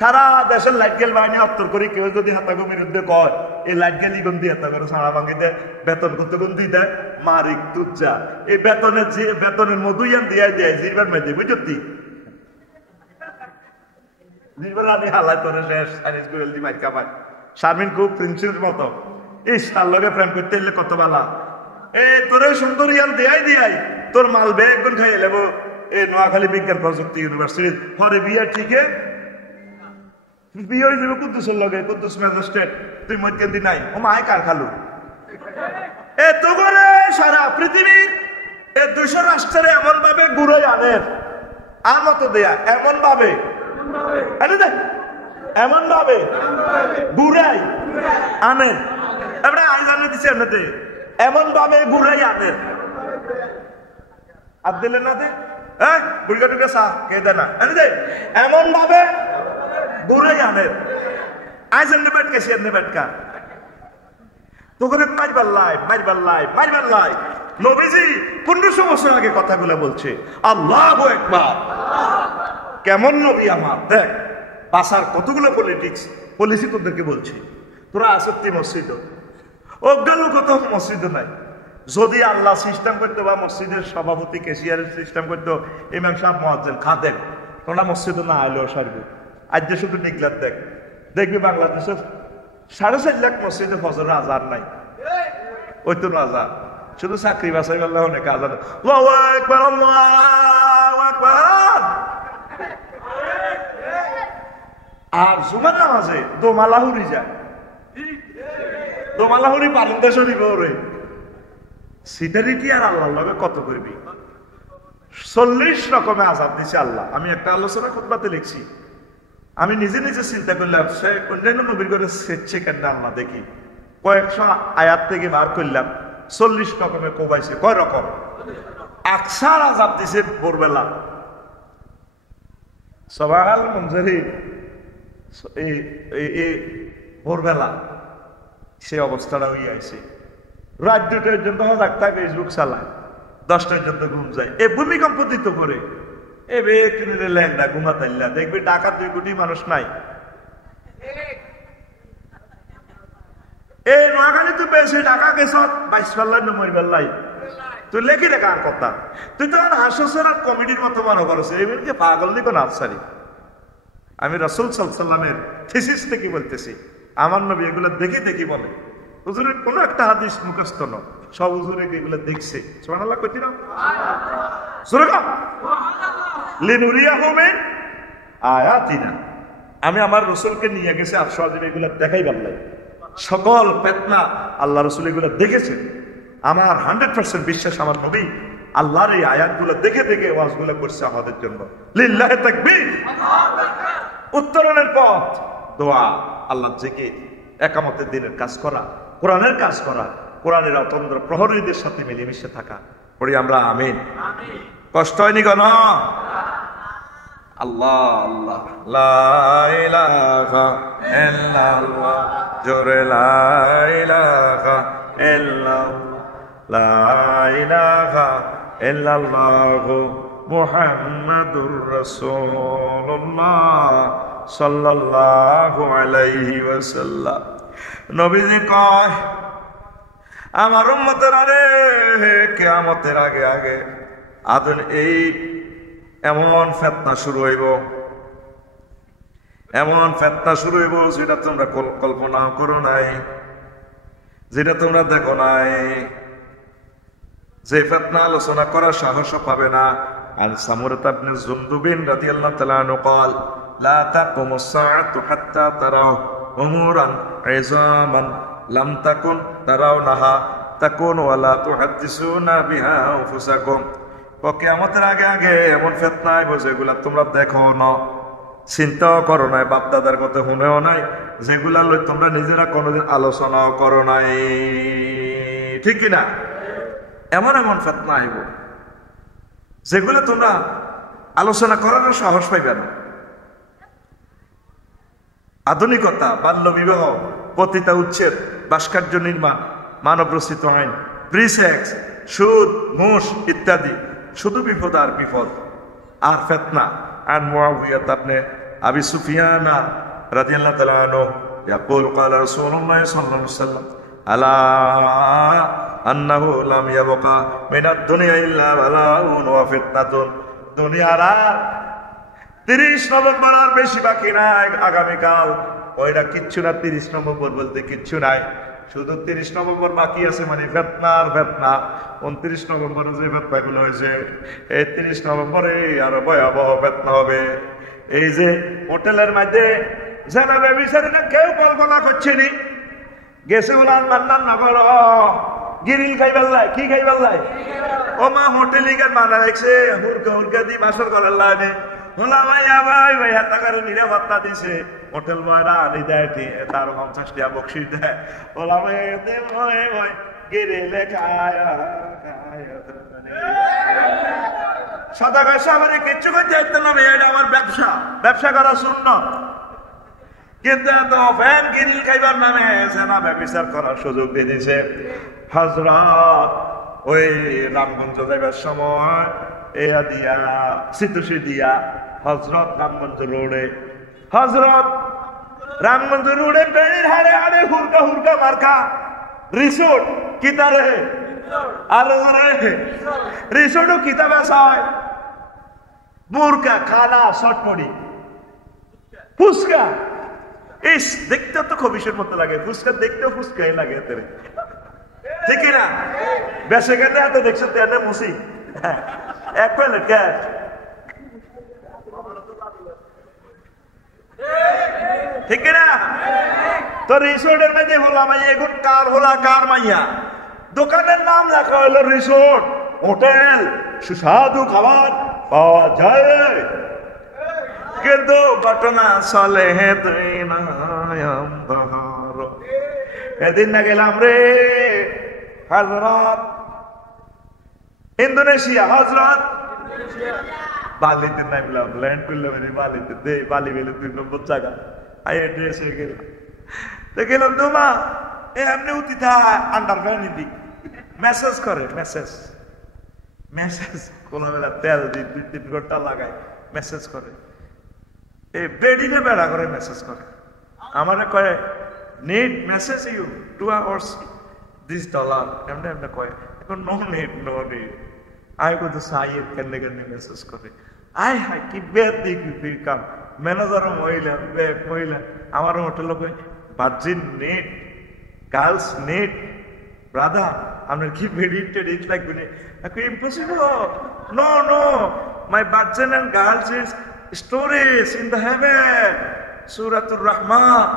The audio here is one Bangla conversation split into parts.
সারা দেশের লাইট গেল বাহিনী অত্তর করে কেউ যদি হাতাগো বিরুদ্ধে কয় এই লাইট গেলি গন্দি হাতা করে সারা ভাঙি দেয় বেতন করতে গন্দি দেয় মারিক তুজা এই বেতনের যে বেতনের মধুইয়ান দিয়ে দেয় জিরবার মেয়ে বুঝতি জিরবার আমি হালাই তোরে শেষ সাইনিস গুরেল দি মাইকা পাই শারমিন খুব প্রিন্সের মতো এই সার লগে প্রেম করতে এলে কত বালা এ তোরে সুন্দর ইয়ান দেয়াই দিয়াই তোর মাল বেগ গুণ খাইয়ে লেবো এই নোয়াখালী বিজ্ঞান প্রযুক্তি ইউনিভার্সিটি পরে বিয়ে ঠিকই বিয়ে হয়ে যাবে কুদ্দুসের লগে কুদ্দুস ম্যাজিস্ট্রেট তুই মধ্যে নাই ও মায় কার খালু এ তো করে সারা পৃথিবীর এ 200 রাষ্ট্রের এমন ভাবে গুড়াই আনের আর মতো দেয়া এমন ভাবে এমন ভাবে গুড়াই আনের এবারে আই জানে দিছে এমনিতে এমন ভাবে গুড়াই আনের আর দিলে না দে হ্যাঁ বুড়িকা টুকে সা কে দে না এমন ভাবে বুড়াই আনের আইসেন নেবেট কে সে নেবেট কা তো করে মারবার লাই নবীজি 1500 বছর আগে কথাগুলো বলছে আল্লাহু আকবার কেমন নবী আমার দেখ পাসার কতগুলো পলিসি তোদেরকে বলছি তোরা আসক্তি মসজিদ অজ্ঞান কত মসজিদ নাই যদি আল্লাহ সিস্টেম করতো বা মসজিদের সভাপতি কেশিয়ারের সিস্টেম করতো ইমাম সাহেব মুয়াজ্জিন খাদেম তোমরা মসজিদ না আইলেও সারবে আজ যে শুধু নিগলাত দেখ দেখবি বাংলাদেশের 4.5 লাখ মসজিদে ফজরের আজান নাই ওই তো আজান শুধু চাকরি বাছাই করলে অনেক আজান আল্লাহু আকবার আল্লাহু আকবার আর জুমার নামাজে দোমালাহুরি যায় দোমালাহুরি পালন্দা শরীফ ওরে সিটারিটি আর আল্লাহর লগে কত করবি 40 রকমের আযাব দিছে আল্লাহ আমি একটা আলোচনা খুতবাতে লিখছি আমি নিজে নিজে চিন্তা করলাম সে অন্যান্য নবীর করে সেচ্ছে কেন আল্লাহ দেখি কয়েকশো আয়াত থেকে বার করলাম 40 রকমের কোবাইছে কয় রকম আকসার আযাব দিছে ভোরবেলা সবাল মঞ্জুরি এই ভোরবেলা সে অবস্থাটা হয়ে আছে রাত 2টা পর্যন্ত ডাক্তার ফেসবুক চালায় 10টা পর্যন্ত ঘুম যায় এ ভূমিকম্প দিত করে এ কিনে ল্যান্ডা ঘুমাতাইলা দেখবি ঢাকা 2 কোটি মানুষ নাই এই নোয়াখালী তো বেশি ঢাকা গেছ 22 পাল্লাই নমর পাল্লাই তুই লেখি রে কার কথা তুই তো হাসর কমিটির মতো মনে করছে এমনকি পাগল দিকে নাফসারি আমি রাসূল সাল্লাল্লাহু আলাইহি ওয়াসাল্লামের থিসিস থেকে বলতেছি আমার নবী এগুলো দেখি বলে হুজুরের কোন একটা হাদিস মুখস্থ না সব হুজুরে এগুলো দেখছে সুবহানাল্লাহ কইতি না সুবহানাল্লাহ লিনুরিয়াহু মিন আয়াতিনা আমি আমার রাসূলকে নিয়ে গেছে আর সহজে এগুলো দেখাই বললাই সকল ফিতনা আল্লাহ রাসূল এগুলো দেখেছে আমার 100% বিশ্বাস আমার নবী আল্লাহর এই আয়াতগুলো দেখে ওয়াজগুলো করছে আমাদের জন্য লিল্লাহি তাকবীর উত্তরণের পথ দোয়া আল্লাহ জিকির একামতের দিনের কাজ করা কোরআনের কাজ করা কোরআনের অতন্দ্র প্রহরীদের সাথে মিলেমিশে থাকা পড়ি আমরা আমিন কষ্ট হয়নি কেন আল্লাহ আল্লাহ লা ইলাহা ইল্লাল্লাহ জোরে লা ইলাহা ইল্লাল্লাহ লা ইলাহা ইল্লাল্লাহ মুহাম্মাদুর রাসূলুল্লাহ সাল্লাল্লাহু আলাইহি ওয়াসাল্লাম নবীজি কয় আমার উম্মতের আরে কিয়ামতের আগে আদন এই এমন ফিতনা শুরু হইব যেটা তোমরা কল্পনা করো নাই যেটা তোমরা দেখো নাই যে ফিতনা আলোচনা করার সাহস পাবে না আন সামুরাত ইবনে জুনদুবিন রাদিয়াল্লাহু তাআলা আনহু قال لا تقوم الساعة حتى تروا أمورا عظاما لم تكن ترونها تكون ولا تحدثون بها أنفسكم কিয়ামতের আগে এমন ফিতনা আইব যেগুলা তোমরা দেখো না চিন্তাও করো নাই বাপ দাদার কথা শুনেও নাই যেগুলা লই তোমরা নিজেরা কোনোদিন আলোচনাও করো নাই ঠিক কিনা এমন ফিতনা আইব যেগুলো তোমরা আলোচনা করার সাহস পাইবে না আধুনিকতা বাল্য বিবাহ পতিতা উচ্ছেদ ভাস্কর্য নির্মাণ মানব রচিত আইন প্রিসেক্স সুদ ঘুষ ইত্যাদি শুধু বিপদ আর ফিতনা আর মুআবিয়া আপনি আবি সুফিয়ান রাদিয়াল্লাহু তাআলা আনহু يقول قال رسول الله صلى الله عليه وسلم ألا أنه لم يبقى من الدنيا إلا بلاء وفتنة দুনিয়ার 30 নভেম্বর আর বেশি বাকি নাই আগামীকাল ওইটা কিচ্ছু না 30 নভেম্বর বলতে কিচ্ছু নাই শুধু 30 নভেম্বর বাকি আছে মানে ফিতনার ফিতনা 29 নভেম্বরে যে ফিতনাগুলো হয়েছে এই 30 নভেম্বরে আরো ভয়াবহ ফিতনা হবে এই যে হোটেলের মধ্যে জানাবে বিচারে না কেউ কল্পনা করছেনি গেছে ওলান মান্নান নগর গিরিল খাইবাল্লাই কি খাইবাল্লাই ও মা হোটেলে গিয়ে মানা দেখছে হুরকা হুরকা দি মাসর করার লাগে হোলা ভাইয়া ভাই ভাইয়া টাকার নিরাপত্তা দিছে হোটেল ময়রা আনি দেয় তার 50 টাকা বকশিস দেয় ওলা ভাই গিরিলে খায় সাদা গাছা আমার কিচ্ছু করতে আসতে না এটা আমার ব্যবসা ব্যবসা করা শূন্য কিন্তু এত ফ্যান গিরিল খাইবার নামে সেনা ব্যবচার করার সুযোগ দিয়ে দিয়েছে হযরত ওই রামগঞ্জ যাইবার সময় এয়া দিয়া সিতুসি দিয়া হযরত রামগঞ্জ রোডে বেড়ির হাড়ে হাড়ে হুরকা হুরকা মার্কা রিসোর্ট কিতারে আর রিসোর্টও কিতাব আছে মুরকা খানা শর্টমুড়ি ফুচকা ইস দেখতে তো খবিসের মতো লাগে ফুচকা দেখতেও ফুচকাই লাগে তেরে ঠিক না বেসে গেলে হাতে দেখছো তেনে মুসি এক প্লেট ক্যাশ ঠিক না তো রিসোর্টের মধ্যে হলাম এখন কার হলা কার মাইয়া দোকানের নাম লেখা হলো রিসোর্ট হোটেল সুস্বাদু খাবার পাওয়া যায় কিন্তু ঘটনা চলে এদিন না গেলাম রে হযরত ইন্দোনেশিয়া হযরত বালিতে নামলাম ল্যান্ড করলাম বালিতে দে বালি বেলে 2 নম্বর জায়গা আই অ্যাড্রেস হয়ে গেল তো গেলাম তোমা এমনি উঠিতা আন্ডারগ্রাউন্ড দি মেসেজ করে মেসেজ কোলাবেলা তেল দি 2-3 ঘন্টা লাগায় মেসেজ করে এই বেডিনে বেড়া করে মেসেজ করে আমারে কয় need message you 2 hours this dollar এমনি এমনি কয় এখন নো নিড আই কো তো সাইয়ের কেন মেসেজ করে আই হাই কি বেদি কি কাম ম্যানেজার মহিলা আমার হোটেল কয় virgin need girls need brother আপনার কি বেডিটেড ইট লাগবে না impossible no my virgin and girls is stories in the heaven Surah Ar-Rahman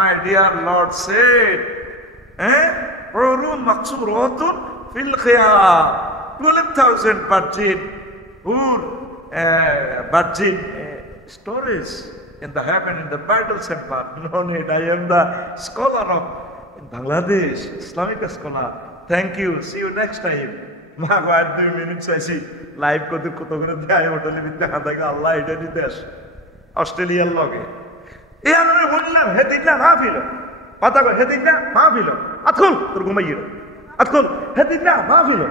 my dear Lord said Hurun maqsuratun fil khiyam 12,000 virgin stories in the heaven in the Bible Center no need I am the scholar of Bangladesh Islamic scholar thank you see you next time মা আর 2 মিনিট চাইছি লাইভ কত কত করে দেয় হোটেলে দেখা থাকে আল্লাহ এটা দেশ অস্ট্রেলিয়ার লগে এই আমরা বললাম হেদিন না মাহফিল কথা কই হেদিন না মাহফিল আতকুল তোর ঘুমাইয়ে আতকুল হেদিন না মাহফিল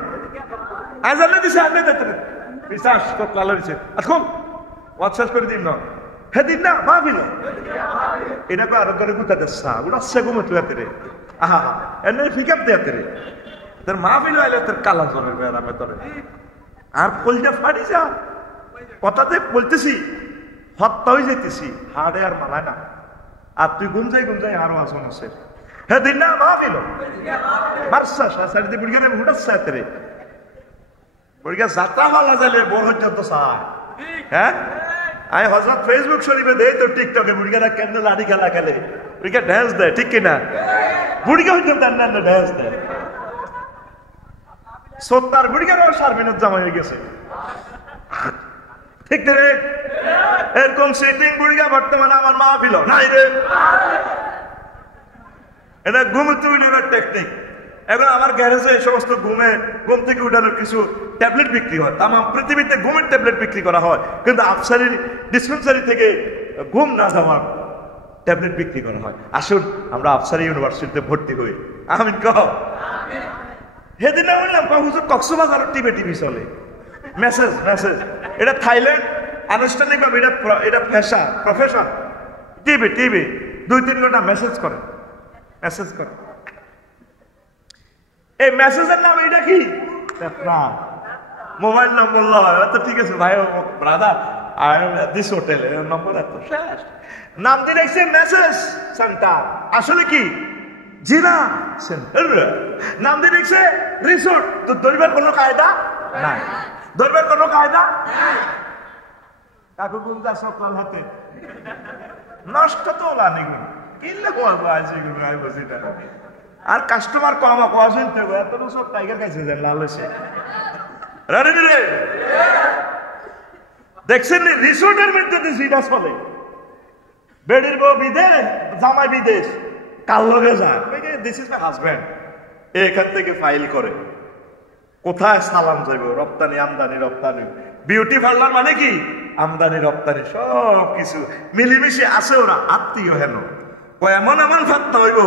আজালে দিছে আপনি দেখতে বিশ্বাস তো লালা দিছে আতকুল হোয়াটসঅ্যাপ করে দিন না হেদিন না মাহফিল এটা কো আরো করে গুতা দেছা ওটা সে ঘুমে তুই আতে রে আহা এনে ফিকাপ দে আতে রে তোর মাহফিল হইলে তোর কালা জমে বেরামে তোরে আর কলজা ফাটি যা কথাতে বলতেছি হত্যা হয়ে যেতেছি হাড়ে আর মানায় না আর তুই গুমজাই আরো আসন আছে হে দিন না মাহফিল বারসা সারি বুড়িগানে হুটাচ্ছে তেরে বুড়িগা যাত্রা মালা যাইলে বড় পর্যন্ত চায় হ্যাঁ আমি হযরত ফেসবুক শরীফে দেই তো টিকটকে বুড়িগারা কেন লাড়ি খেলা খেলে বুড়িগা ড্যান্স দেয় ঠিক কিনা বুড়িগা হইতে ড্যান্স দেয় সত্তার বুড়িগারও সারবিনত জামা হয়ে গেছে ঠিক রে এরকম সিটিং বুড়িগা বর্তমানে আমার মাহফিল নাই রে এটা ঘুম তুই নেবার টেকনিক এখন আমার গ্যারেজে এই সমস্ত ঘুম থেকে উঠানোর কিছু ট্যাবলেট বিক্রি হয় তাম পৃথিবীতে ঘুমের ট্যাবলেট বিক্রি করা হয় কিন্তু আফসারি ডিসপেন্সারি থেকে ঘুম না যাওয়ার ট্যাবলেট বিক্রি করা হয় আসুন আমরা আফসারি ইউনিভার্সিটিতে ভর্তি হই আমিন কহ সেদিন বললাম হুজুর কক্সবাজার টিভি চলে মেসেজ এটা থাইল্যান্ড আনুষ্ঠানিক ভাবে এটা পেশা, প্রফেশন। টিভি 2-3 ঘন্টা মেসেজ করে। এই মেসেজের নাম এটা কি? মোবাইল নম্বর লয় তো ঠিক আছে ভাই, brother I am at this hotel, এর নম্বর এত, শেষ। নাম দিয়ে রাখছে মেসেজ সেন্টার, আসলে কি জিনা সেন্টার। নাম দিয়ে রাখছে রিসোর্ট। তো ধরবার কোনো কায়দা নাই, কাকু গুলদা সকাল হাতে নষ্ট তো লানি কিনলে আর কাস্টমার কম কোয়াশন এত সব টাইগার খাইছে লাল হয়েছে। দেখছেন রিসোর্টের মধ্যে জিজ্ঞাসা চলে, বেডির বউ বিদেশ, জামাই বিদেশ, কাল লগে যায়, দিস ইজ মাই হাজব্যান্ড, এখান থেকে ফাইল করে কোথায় সালাম যাইব, রপ্তানি আমদানি রপ্তানি। বিউটি পার্লার মানে কি আমদানি রপ্তানি সব কিছু মিলিমিশে আছে, ওরা আত্মীয় হেন। এমন ফাত্তা হইব,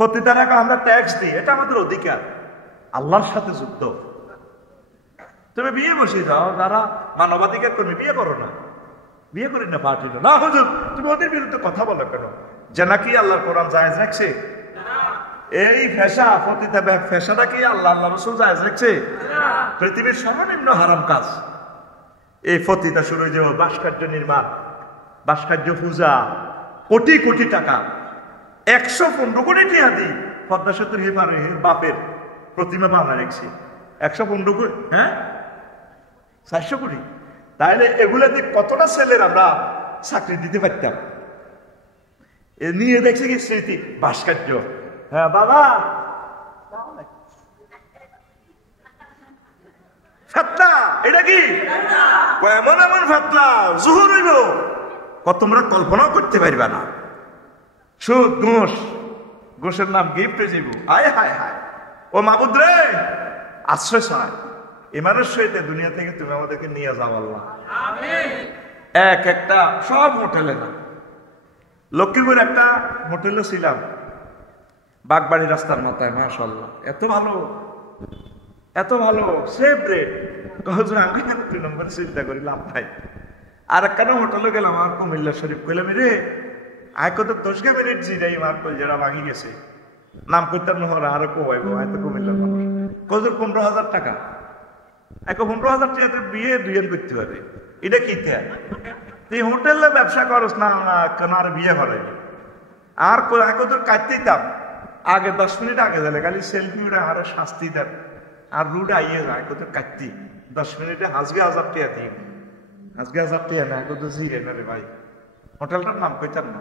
প্রতিটা টাকা আমরা ট্যাক্স দিই, এটা আমাদের অধিকার, আল্লাহর সাথে যুদ্ধ। তুমি বিয়ে বসে যাও, যারা মানবাধিকার কর্মী, বিয়ে করো না, বিয়ে করি না পার্টি না হুজুর, তুমি ওদের বিরুদ্ধে কথা বলো কেন? যে নাকি আল্লাহর কোরআন জায়েজ রাখছে, এই ফেশা প্রতিটা ফেশাটা কি আল্লাহ রাসূল জায়েজ রাখছে? পৃথিবীর সর্বনিম্ন হারাম কাজ এই ফতিটা শুরু হয়ে যাবে। ভাস্কর্য নির্মাণ, ভাস্কর্য পূজা, কোটি কোটি টাকা, 115 কোটি টাকা দিই পদ্মা সেতুর হেপারে বাপের প্রতিমা বানা রাখছি, 115 কোটি, হ্যাঁ 400 কোটি। তাহলে এগুলা দিয়ে কতটা ছেলের আমরা চাকরি দিতে পারতাম। এ নিয়ে দেখছি কি স্মৃতি ভাস্কর্য। হ্যাঁ বাবা, ফাতনা এটা কি এমন ফাতনা জোহর হইব কত তোমরা কল্পনাও করতে পারবা না। সুদ ঘোষের নাম গিফট যাইব, আয় হায় হায়। ও মাবুদ রে, আশ্রয় চায় ইমানের সহিত দুনিয়া থেকে তুমি আমাদেরকে নিয়ে যাও আল্লাহ। একটা সব হোটেলে না, লক্ষ্মীপুর একটা হোটেলে ছিলাম, বাগবাড়ি রাস্তার মাথায়, মাশাআল্লাহ এত ভালো সেফ রেট। আমি 2 নম্বরে চিন্তা করি লাভ নাই। আর একখানা হোটেলে গেলাম, আমার কুমিল্লা শরীফ গেলাম রে, আয় কত 10 মিনিট জিরাই আমার কলজারা ভাঙি গেছে। নাম করতাম না হরা আরো কমাইব, হয়তো কুমিল্লার মানুষ কত 15,000 টাকা, 15,000 টাকাতে বিয়ে দুইজন করতে পারে। এটা কি তুই হোটেলে ব্যবসা করস না কেন? আর বিয়ে করে আর কত কাটতেইতাম আগে 10 মিনিট আগে গেলে খালি সেলফি উঠে আর শাস্তি দেন, আর রুট আইয়ে যায় কত কাটতি 10 মিনিটে হাজবে 1000 টাকা দিন, হাজবে 1000 টাকা না কত জিরে না রে ভাই। হোটেলটার নাম কইতাম না,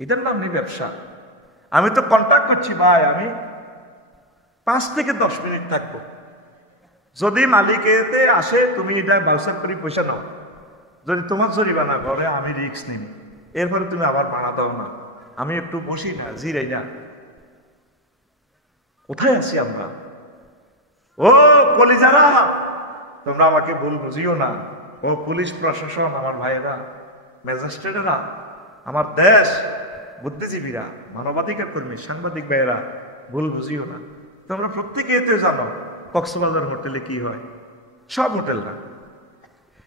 এটার নাম নেই ব্যবসা। আমি তো কন্ট্যাক্ট করছি ভাই, আমি 5 থেকে 10 মিনিট থাকবো, যদি মালিকেতে আসে তুমি এটা ব্যবসা করি পয়সা নাও, যদি তোমার জরিমানা করে আমি রিস্ক নিই, এরপরে তুমি আবার ভাড়া দাও না, আমি একটু বসি না, জিরাই না। কোথায় আছি আমরা? ও কলিজারা, তোমরা আমাকে ভুল বুঝিও না। ও পুলিশ প্রশাসন, আমার ভাইয়েরা, ম্যাজিস্ট্রেটেরা, আমার দেশ, বুদ্ধিজীবীরা, মানবাধিকার কর্মী, সাংবাদিক ভাইয়েরা, ভুল বুঝিও না। তোমরা প্রত্যেকে এতে জানো কক্সবাজার হোটেলে কি হয়, সব হোটেল না।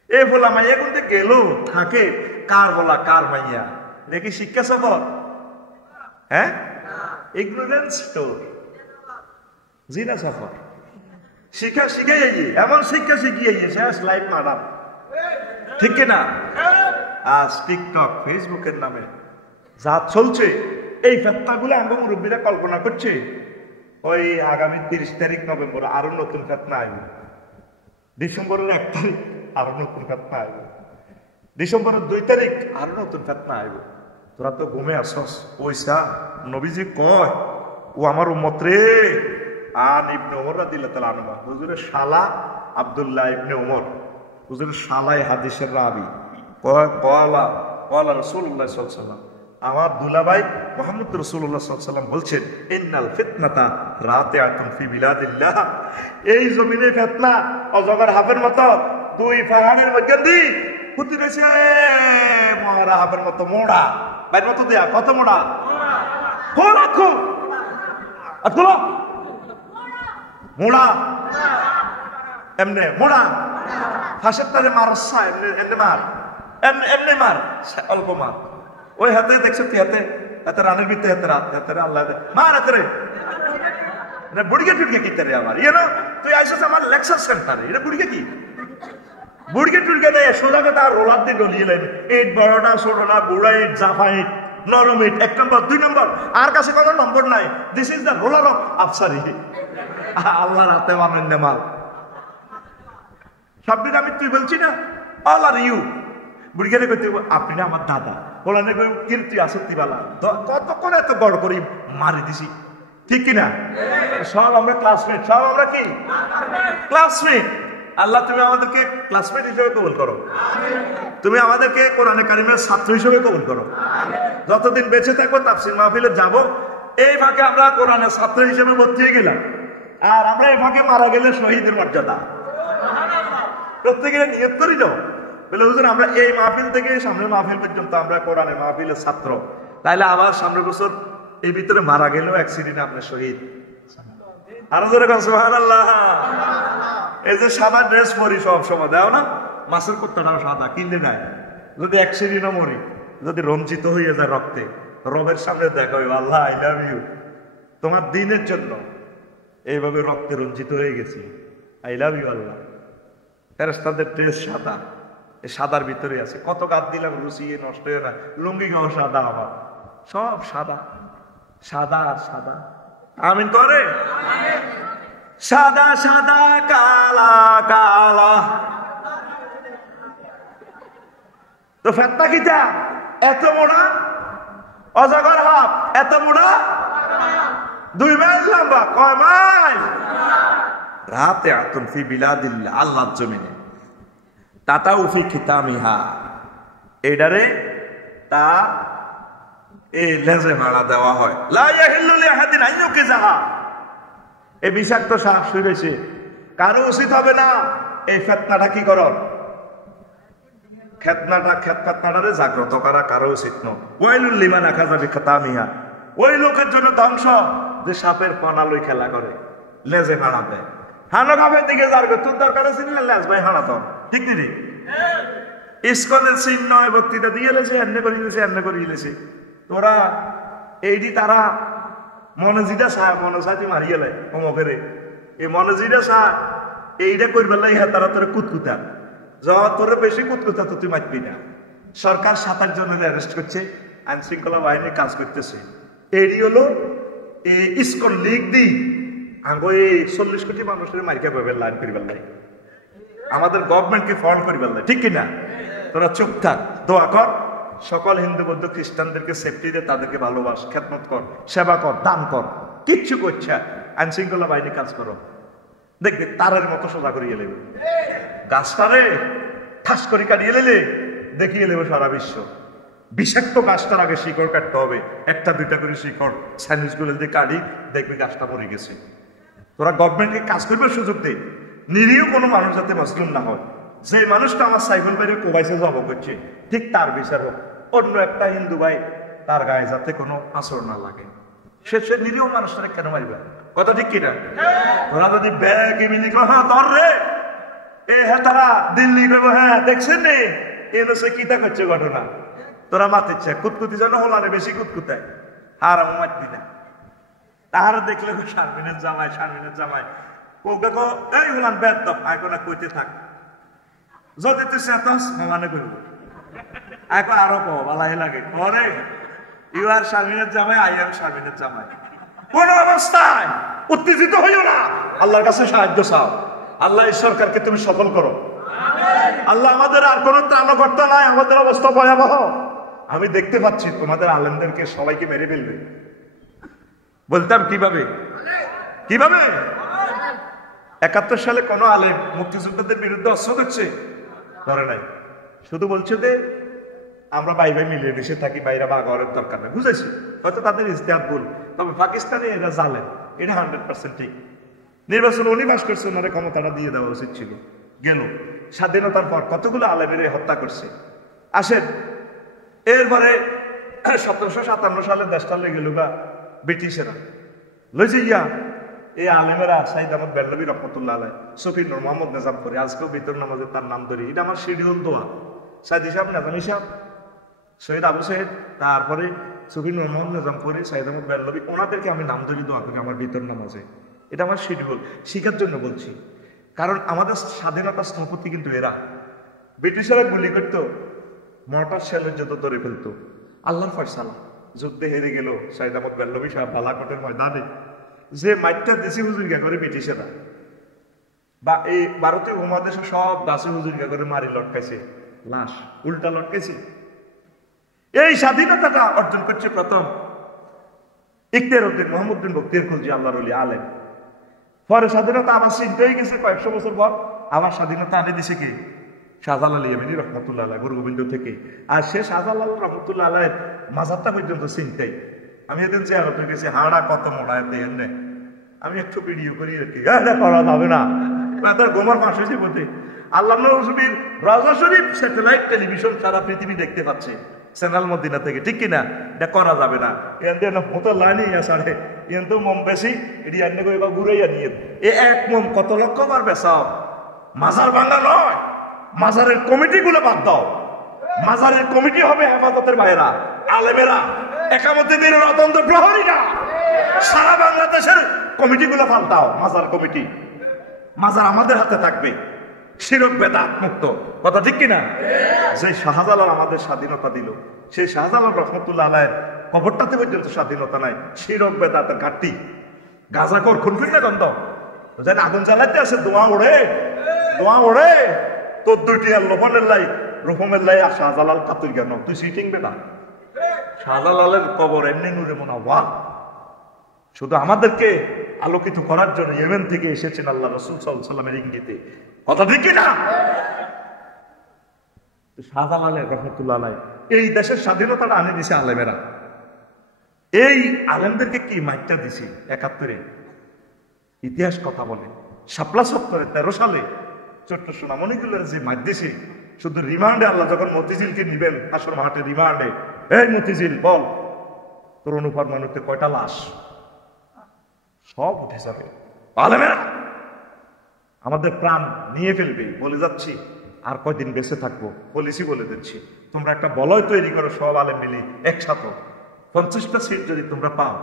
এ বলা মাইয়া কিন্তু গেল থাকে, কার বলা কার মাইয়া, দেখি শিক্ষা সফর, হ্যাঁ ইগনোরেন্স স্টোর, জিনা সফর। শিক্ষা শিখাই এমন শিক্ষা শিখিয়ে শেষ লাইফ মারাম, ঠিক কিনা? আজ টিকটক ফেসবুকের নামে যা চলছে, এই ফেতনাগুলো আমরা মুরব্বীরা কল্পনা করছে। ওই আগামী 30 তারিখ নভেম্বর আরো নতুন ফেতনা আসবে, ডিসেম্বরের 1 তারিখ আরো নতুন ফেতনা আসবে, ডিসেম্বরের 2 তারিখ আরো নতুন ফেতনা আসবে। তোরা তো ঘুমে আসস। ওইসা নবীজি কয়, ও আমার উম্মত রে। আন ইবনে ওমর রাদিয়াল্লাহু তাআলা আনহু, হুজুরের শালা আব্দুল্লাহ ইবনে ওমর, হুজুরের শালাই হাদিসের রাবী, কয়লা রাসূলুল্লাহ সাল্লাল্লাহু আলাইহি ওয়াসাল্লাম, আমার দুলাভাই মুহাম্মদ রাসূলুল্লাহ সাল্লাল্লাহু আলাইহি ওয়াসাল্লাম বলছেন, ইন্নাল ফিতনাতা রাতিআতুন ফি বিলাদিল্লাহ, এই জমিনে ফিতনা অজগর হাফের মতো দুই পাহাড়ের মধ্যে দি ফুটি রয়েছে, মরা হাফের মতো মোড়া, বাইর মতো দেয়া কত মোড়া, রাখো আব্দুল্লাহ মোড়া, এমনে মোড়া ফাঁসের তারে মারসা এমনি মার, এমনি মার, অল্প মার। ওই হাতে দেখছো কি হাতে, হাতে রানের ভিতরে হাতে রাত হাতে আল্লাহ মার হাতে রে বুড়িকে টুড়িকে কি তারে আমার ইয়ে না, তুই আইসস আমার লেকচার সেন্টারে, এটা বুড়িকে কি বুড়িকে টুড়িকে দেয় সোজা কথা রোলার দিয়ে ডলিয়ে লাইন ইট বড়টা ছোটটা বুড়া ইট জাফা ইট নরম ইট 1 নম্বর 2 নম্বর আর কাছে কোনো নম্বর নাই। This is the roller of Afsari. আল্লাহর হাতে মানেন মাল শব্দটা আমি তুই বলছি না, অল আর ইউ বুড়িকে কইতে আপনি না আমার দাদা বলা না কীর্তি আসক্তি বালা কতক্ষণ এত বড় করি মারি দিছি, ঠিক কিনা? সব আমরা ক্লাসমেট, সব আমরা কি ক্লাসমেট। আল্লাহ তুমি আমাদেরকে ক্লাসমেট হিসেবে কবুল করো, তুমি আমাদেরকে কোরআনে কারিমের ছাত্র হিসেবে কবুল করো। যতদিন বেঁচে থাকবো তাফসীর মাহফিলে যাব, এই ফাঁকে আমরা কোরআনের ছাত্র হিসেবে ভর্তি হয়ে গেলাম, আর আমরা এই ফাঁকে মারা গেলে শহীদের মর্যাদা। প্রত্যেকের নিয়ত করি যাও বলে হুজুর আমরা এই মাহফিল থেকে সামনের মাহফিল পর্যন্ত আমরা কোরআনের মাহফিলের ছাত্র, তাইলে আবার সামনের বছর এই ভিতরে মারা গেলেও অ্যাক্সিডেন্টে আপনার শহীদ। আরো ধরে সুবহানাল্লাহ। এই যে সাদা ড্রেস পরি সব সময় দাও না, মাছের কুত্তাটাও সাদা কিনলে নাই, যদি অ্যাক্সিডেন্টও মরি, যদি রঞ্জিত হয়ে যায় রক্তে, রবের সামনে দেখা হইব আল্লাহ আই লাভ ইউ, তোমার দিনের জন্য এইভাবে রক্তে রঞ্জিত হয়ে গেছি, আই লাভ ইউ আল্লাহ। ফেরেশতাদের ড্রেস সাদা, এই সাদার ভিতরে আছে কত গাদ দিলাম রুচিয়ে নষ্ট হয়ে না, লুঙ্গি গাও সাদা, আমার সব সাদা সাদা আর সাদা। আমিন করে সাদা সাদা কালা কালা। তো ফেতনা কিটা এত মোড়া, অজগর হাফ এত মোড়া, 2 মাইল লম্বা, কয় মাইল? রাতে আতুন ফি বিলাদিল্লাহ, আল্লাহর জমিনে, তাতাউ ফি খিতামিহা, এডারে তা এই লেজে ভাড়া দেওয়া হয়। লা ইয়াহিল্লু লিআহাদিন আন ইউকিযাহা, এই বিষাক্ত সাপ শুয়েছে, কারো উচিত হবে না এই ফিতনাটা কি করো, খেতনাটারে জাগ্রত করা কারো উচিত নয়। ওয়াইলুল লিমান আখাযা বিখিতামিহা, ওই লোকের জন্য ধ্বংস যে সাপের ফনা লই খেলা করে, লেজে ভাড়া দেয়। হানো খাপের দিকে যার তোর দরকার আছে না, লেজ ভাই হানা তো ঠিক নেই। ইসকনের চিহ্ন বক্তৃতা দিয়ে লেছে, এমনি করে গেছে, এমনি করে গেছে। তোরা এইটি তারা মনোজিটা সাহ মনোসাতি মারিয়ে লাই অমকেরে, এই মনোজিটা সাহ এইটা করবার লাই তারা তোরা কুতকুতা, যা তোর বেশি কুতকুতা তো তুই মারবি না। সরকার 7-8 জনের অ্যারেস্ট করছে, আইন শৃঙ্খলা বাহিনী কাজ করতেছে। এটি হলো এই ইসকন লীগ দি আঙ্গো এই 40 কোটি মানুষের মারিকা পাবে লাইন করিবার লাই, আমাদের গভর্নমেন্টকে ফন্ড করিবার লাই, ঠিক কিনা? তোরা চুপ থাক, দোয়া কর, সকল হিন্দু বৌদ্ধ খ্রিস্টানদেরকে সেফটি দে, তাদেরকে ভালোবাস, খেদমত কর, সেবা কর, দান কর, কিচ্ছু করছে। আইন শৃঙ্খলা বাহিনী কাজ করো, দেখবে তারের মতো সোজা করিয়ে নেবে, গাছটারে ঠাস করে কাটিয়ে নেলে দেখিয়ে নেবে সারা বিশ্ব। বিষাক্ত গাছটার আগে শিকড় কাটতে হবে, 1টা-2টা করে শিকড় স্যান্ডউইচ গুলো দিয়ে কাটি, দেখবে গাছটা মরে গেছে। তোরা গভর্নমেন্টকে কাজ করবার সুযোগ দে, নিরীহ কোনো মানুষ যাতে মজলুম না হয়। যে মানুষটা আমার সাইকেল বাইরে কোবাইসে জব করছে, ঠিক তার বিচার হোক, অন্য একটা হিন্দু ভাই তার গায়ে যাতে কোনো আচরণ না লাগে। সে নিরীহ মানুষটাকে কেন মারিবে? কথা ঠিক কিনা? তোরা যদি ব্যাগ মিলি হ্যাঁ ধর রে, এ হ্যাঁ তারা দিল্লি করবো, হ্যাঁ দেখছেন নে এনে সে কিতা করছে ঘটনা, তোরা মাতিচ্ছে কুতকুতি যেন হলারে বেশি কুতকুতায়, আর আমি মারবি না। তাহারা দেখলে শারমিনের জামাই, শারমিনের জামাই ওকে কো এই হলান বেদ দাও, আয় কোনা কইতে থাক, যদি তুই চেতাস মানে করবো, আয় আরো কো ভালাই লাগে পরে ইউ আর শারমিনের জামাই, আই এম শারমিনের জামাই। কোন অবস্থায় উত্তেজিত হইও না, আল্লাহর কাছে সাহায্য চাও, আল্লাহ এই সরকারকে তুমি সফল করো। আল্লাহ আমাদের আর কোন ত্রাণকর্তা নাই, আমাদের অবস্থা ভয়াবহ। আমি দেখতে পাচ্ছি তোমাদের আলেমদেরকে সবাইকে মেরে ফেলবে। বলতাম কিভাবে কিভাবে 71 সালে কোন আলেম মুক্তিযোদ্ধাদের বিরুদ্ধে অস্ত্র করছে? করে নাই, শুধু বলছে যে আমরা ভাই ভাই মিলিয়ে মিশে থাকি, বাইরে বাঘরের দরকার নেই। বুঝেছি, হয়তো তাদের ইজতিহাদ ভুল, তবে পাকিস্তানে এরা জালেম, এটা 100% ঠিক। নির্বাচন উনি পাস করছে, ওনারে ক্ষমতাটা দিয়ে দেওয়া উচিত ছিল। গেল স্বাধীনতার পর কতগুলো আলেমের হত্যা করছে। আসেন এরপরে 1757 সালে দেশটা লেগে গেল ব্রিটিশেরা লইছে গিয়া এই আলেমেরা সাইদ আহমদ বেল্লভী রহমতুল্লাহ আলাই, সফি নূর মোহাম্মদ নিজাম করি, আজকেও ভিতর নামাজে তার নাম ধরি, এটা আমার শিডিউল দোয়া। সাইদ হিসাব নেজামি সাহেব, সৈয়দ আবু সাহেদ, তারপরে সফি নূর মোহাম্মদ নিজাম করি, সাইদ আহমদ বেল্লভী, ওনাদেরকে আমি নাম ধরি দোয়া করি আমার ভিতর নামাজে। এটা আমার শিডিউল, শিখার জন্য বলছি। কারণ আমাদের স্বাধীনতা স্থপতি কিন্তু এরা। ব্রিটিশরা গুলি করতো, মর্টার শেলের যত ধরে ফেলতো, আল্লাহর ফয়সালা, যুদ্ধে হেরে গেল সাইদ আহমদ বেল্লভী সাহেব বালাকোটের ময়দানে, যে মাইটটা দেশি হুজুরিকা করে ব্রিটিশেরা, বা এই ভারতীয় উপমহাদেশে সব দাসী হুজুরিকা করে মারি লটকাইছে, লাশ উল্টা লটকাইছে। এই স্বাধীনতাটা অর্জন করছে প্রথম ইখতিয়ার উদ্দিন মোহাম্মদ বিন বখতিয়ার খলজি, আল্লাহর ওলি আলেম। পরে স্বাধীনতা আবার চিনতে হয়ে গেছে, কয়েকশো বছর পর আবার স্বাধীনতা আনে দিছে কি শাহজালাল ইয়ামানি রহমতুল্লাহ আলাইহি, গুরু গোবিন্দ থেকে। আর সে শাহজালাল রহমতুল্লাহ আলাইহির মাজারটা পর্যন্ত চিনতেই। আমি এদিন জিয়ারত হয়ে গেছি, হাড়া কত মোড়া এনে আমি একটু ভিডিও করি আর কি, করা যাবে না, তার গোমর মাস হয়েছে বলতে। আল্লাহ নবীর রওজা শরীফ স্যাটেলাইট টেলিভিশন সারা পৃথিবী দেখতে পাচ্ছে চ্যানেল মদিনা থেকে, ঠিক কিনা? এটা করা যাবে না। মতো লাইনে সাড়ে ইয়ান তো মম বেশি, এটি আন্নে করে ঘুরাইয়া নিয়ে এ এক মম কত লক্ষ বার বেসাও। মাজার ভাঙা নয়, মাজারের কমিটি গুলো বাদ দাও। মাজারের কমিটি হবে হেফাজতের বাইরা, আলেমেরা, একামতের অতন্ত প্রহরীরা। সারা বাংলাদেশের কমিটি গুলো পাল্টাও, মাজার কমিটি। মাজার আমাদের হাতে থাকবে, শিরক বেদাত মুক্ত, কথা ঠিক কিনা? যে শাহজালাল আমাদের স্বাধীনতা দিল, সেই শাহজালাল রহমতুল্লাহ আলাইহির কবরটাতে পর্যন্ত স্বাধীনতা নাই, শিরক বেদাতের ঘাটতি। গাঁজাখোর খুনখুন্না গন্ধ, যেন আগুন জ্বালাইতে আছে, ধোঁয়া ওড়ে, ধোঁয়া ওড়ে। তোর দুইটি আর লোভনের লাই, রকমের লাই, আর শাহজালাল কাতুর কেন? তুই সিটিং বেটা। শাহজালালের কবর এমনি নুরে মনে হওয়া, শুধু আমাদেরকে আলোকিত করার জন্য ইয়েমেন থেকে এসেছেন আল্লাহ রাসূল সাল্লাল্লাহু আলাইহি ওয়াসাল্লামের ইঙ্গিতে, কথা ঠিক কিনা? শাহজালালের রহমতুল্লাহ আলাইহি এই দেশের স্বাধীনতাটা আনে দিছে আলেমেরা। এই আলেমদেরকে কি মাইকটা দিছি ৭১-এ, ইতিহাস কথা বলে। শাপলা চত্বরে ১৩ সালে ছোট্ট সোনামণিগুলোর যে মাইক দিছে, শুধু রিমান্ডে আল্লাহ যখন মতিঝিলকে নিবেন হাসর মাঠে রিমান্ডে, এই মতিঝিল বল তোর অনুপার মানুষের কয়টা লাশ, সব উঠে যাবে। আলেমেরা আমাদের প্রাণ নিয়ে ফেলবে, বলে যাচ্ছি আর কয়দিন বেঁচে থাকবো, পলিসি বলে দিচ্ছি। তোমরা একটা বলয় তৈরি করো, সব আলেম মিলে একসাথে 50টা সিট যদি তোমরা পাও,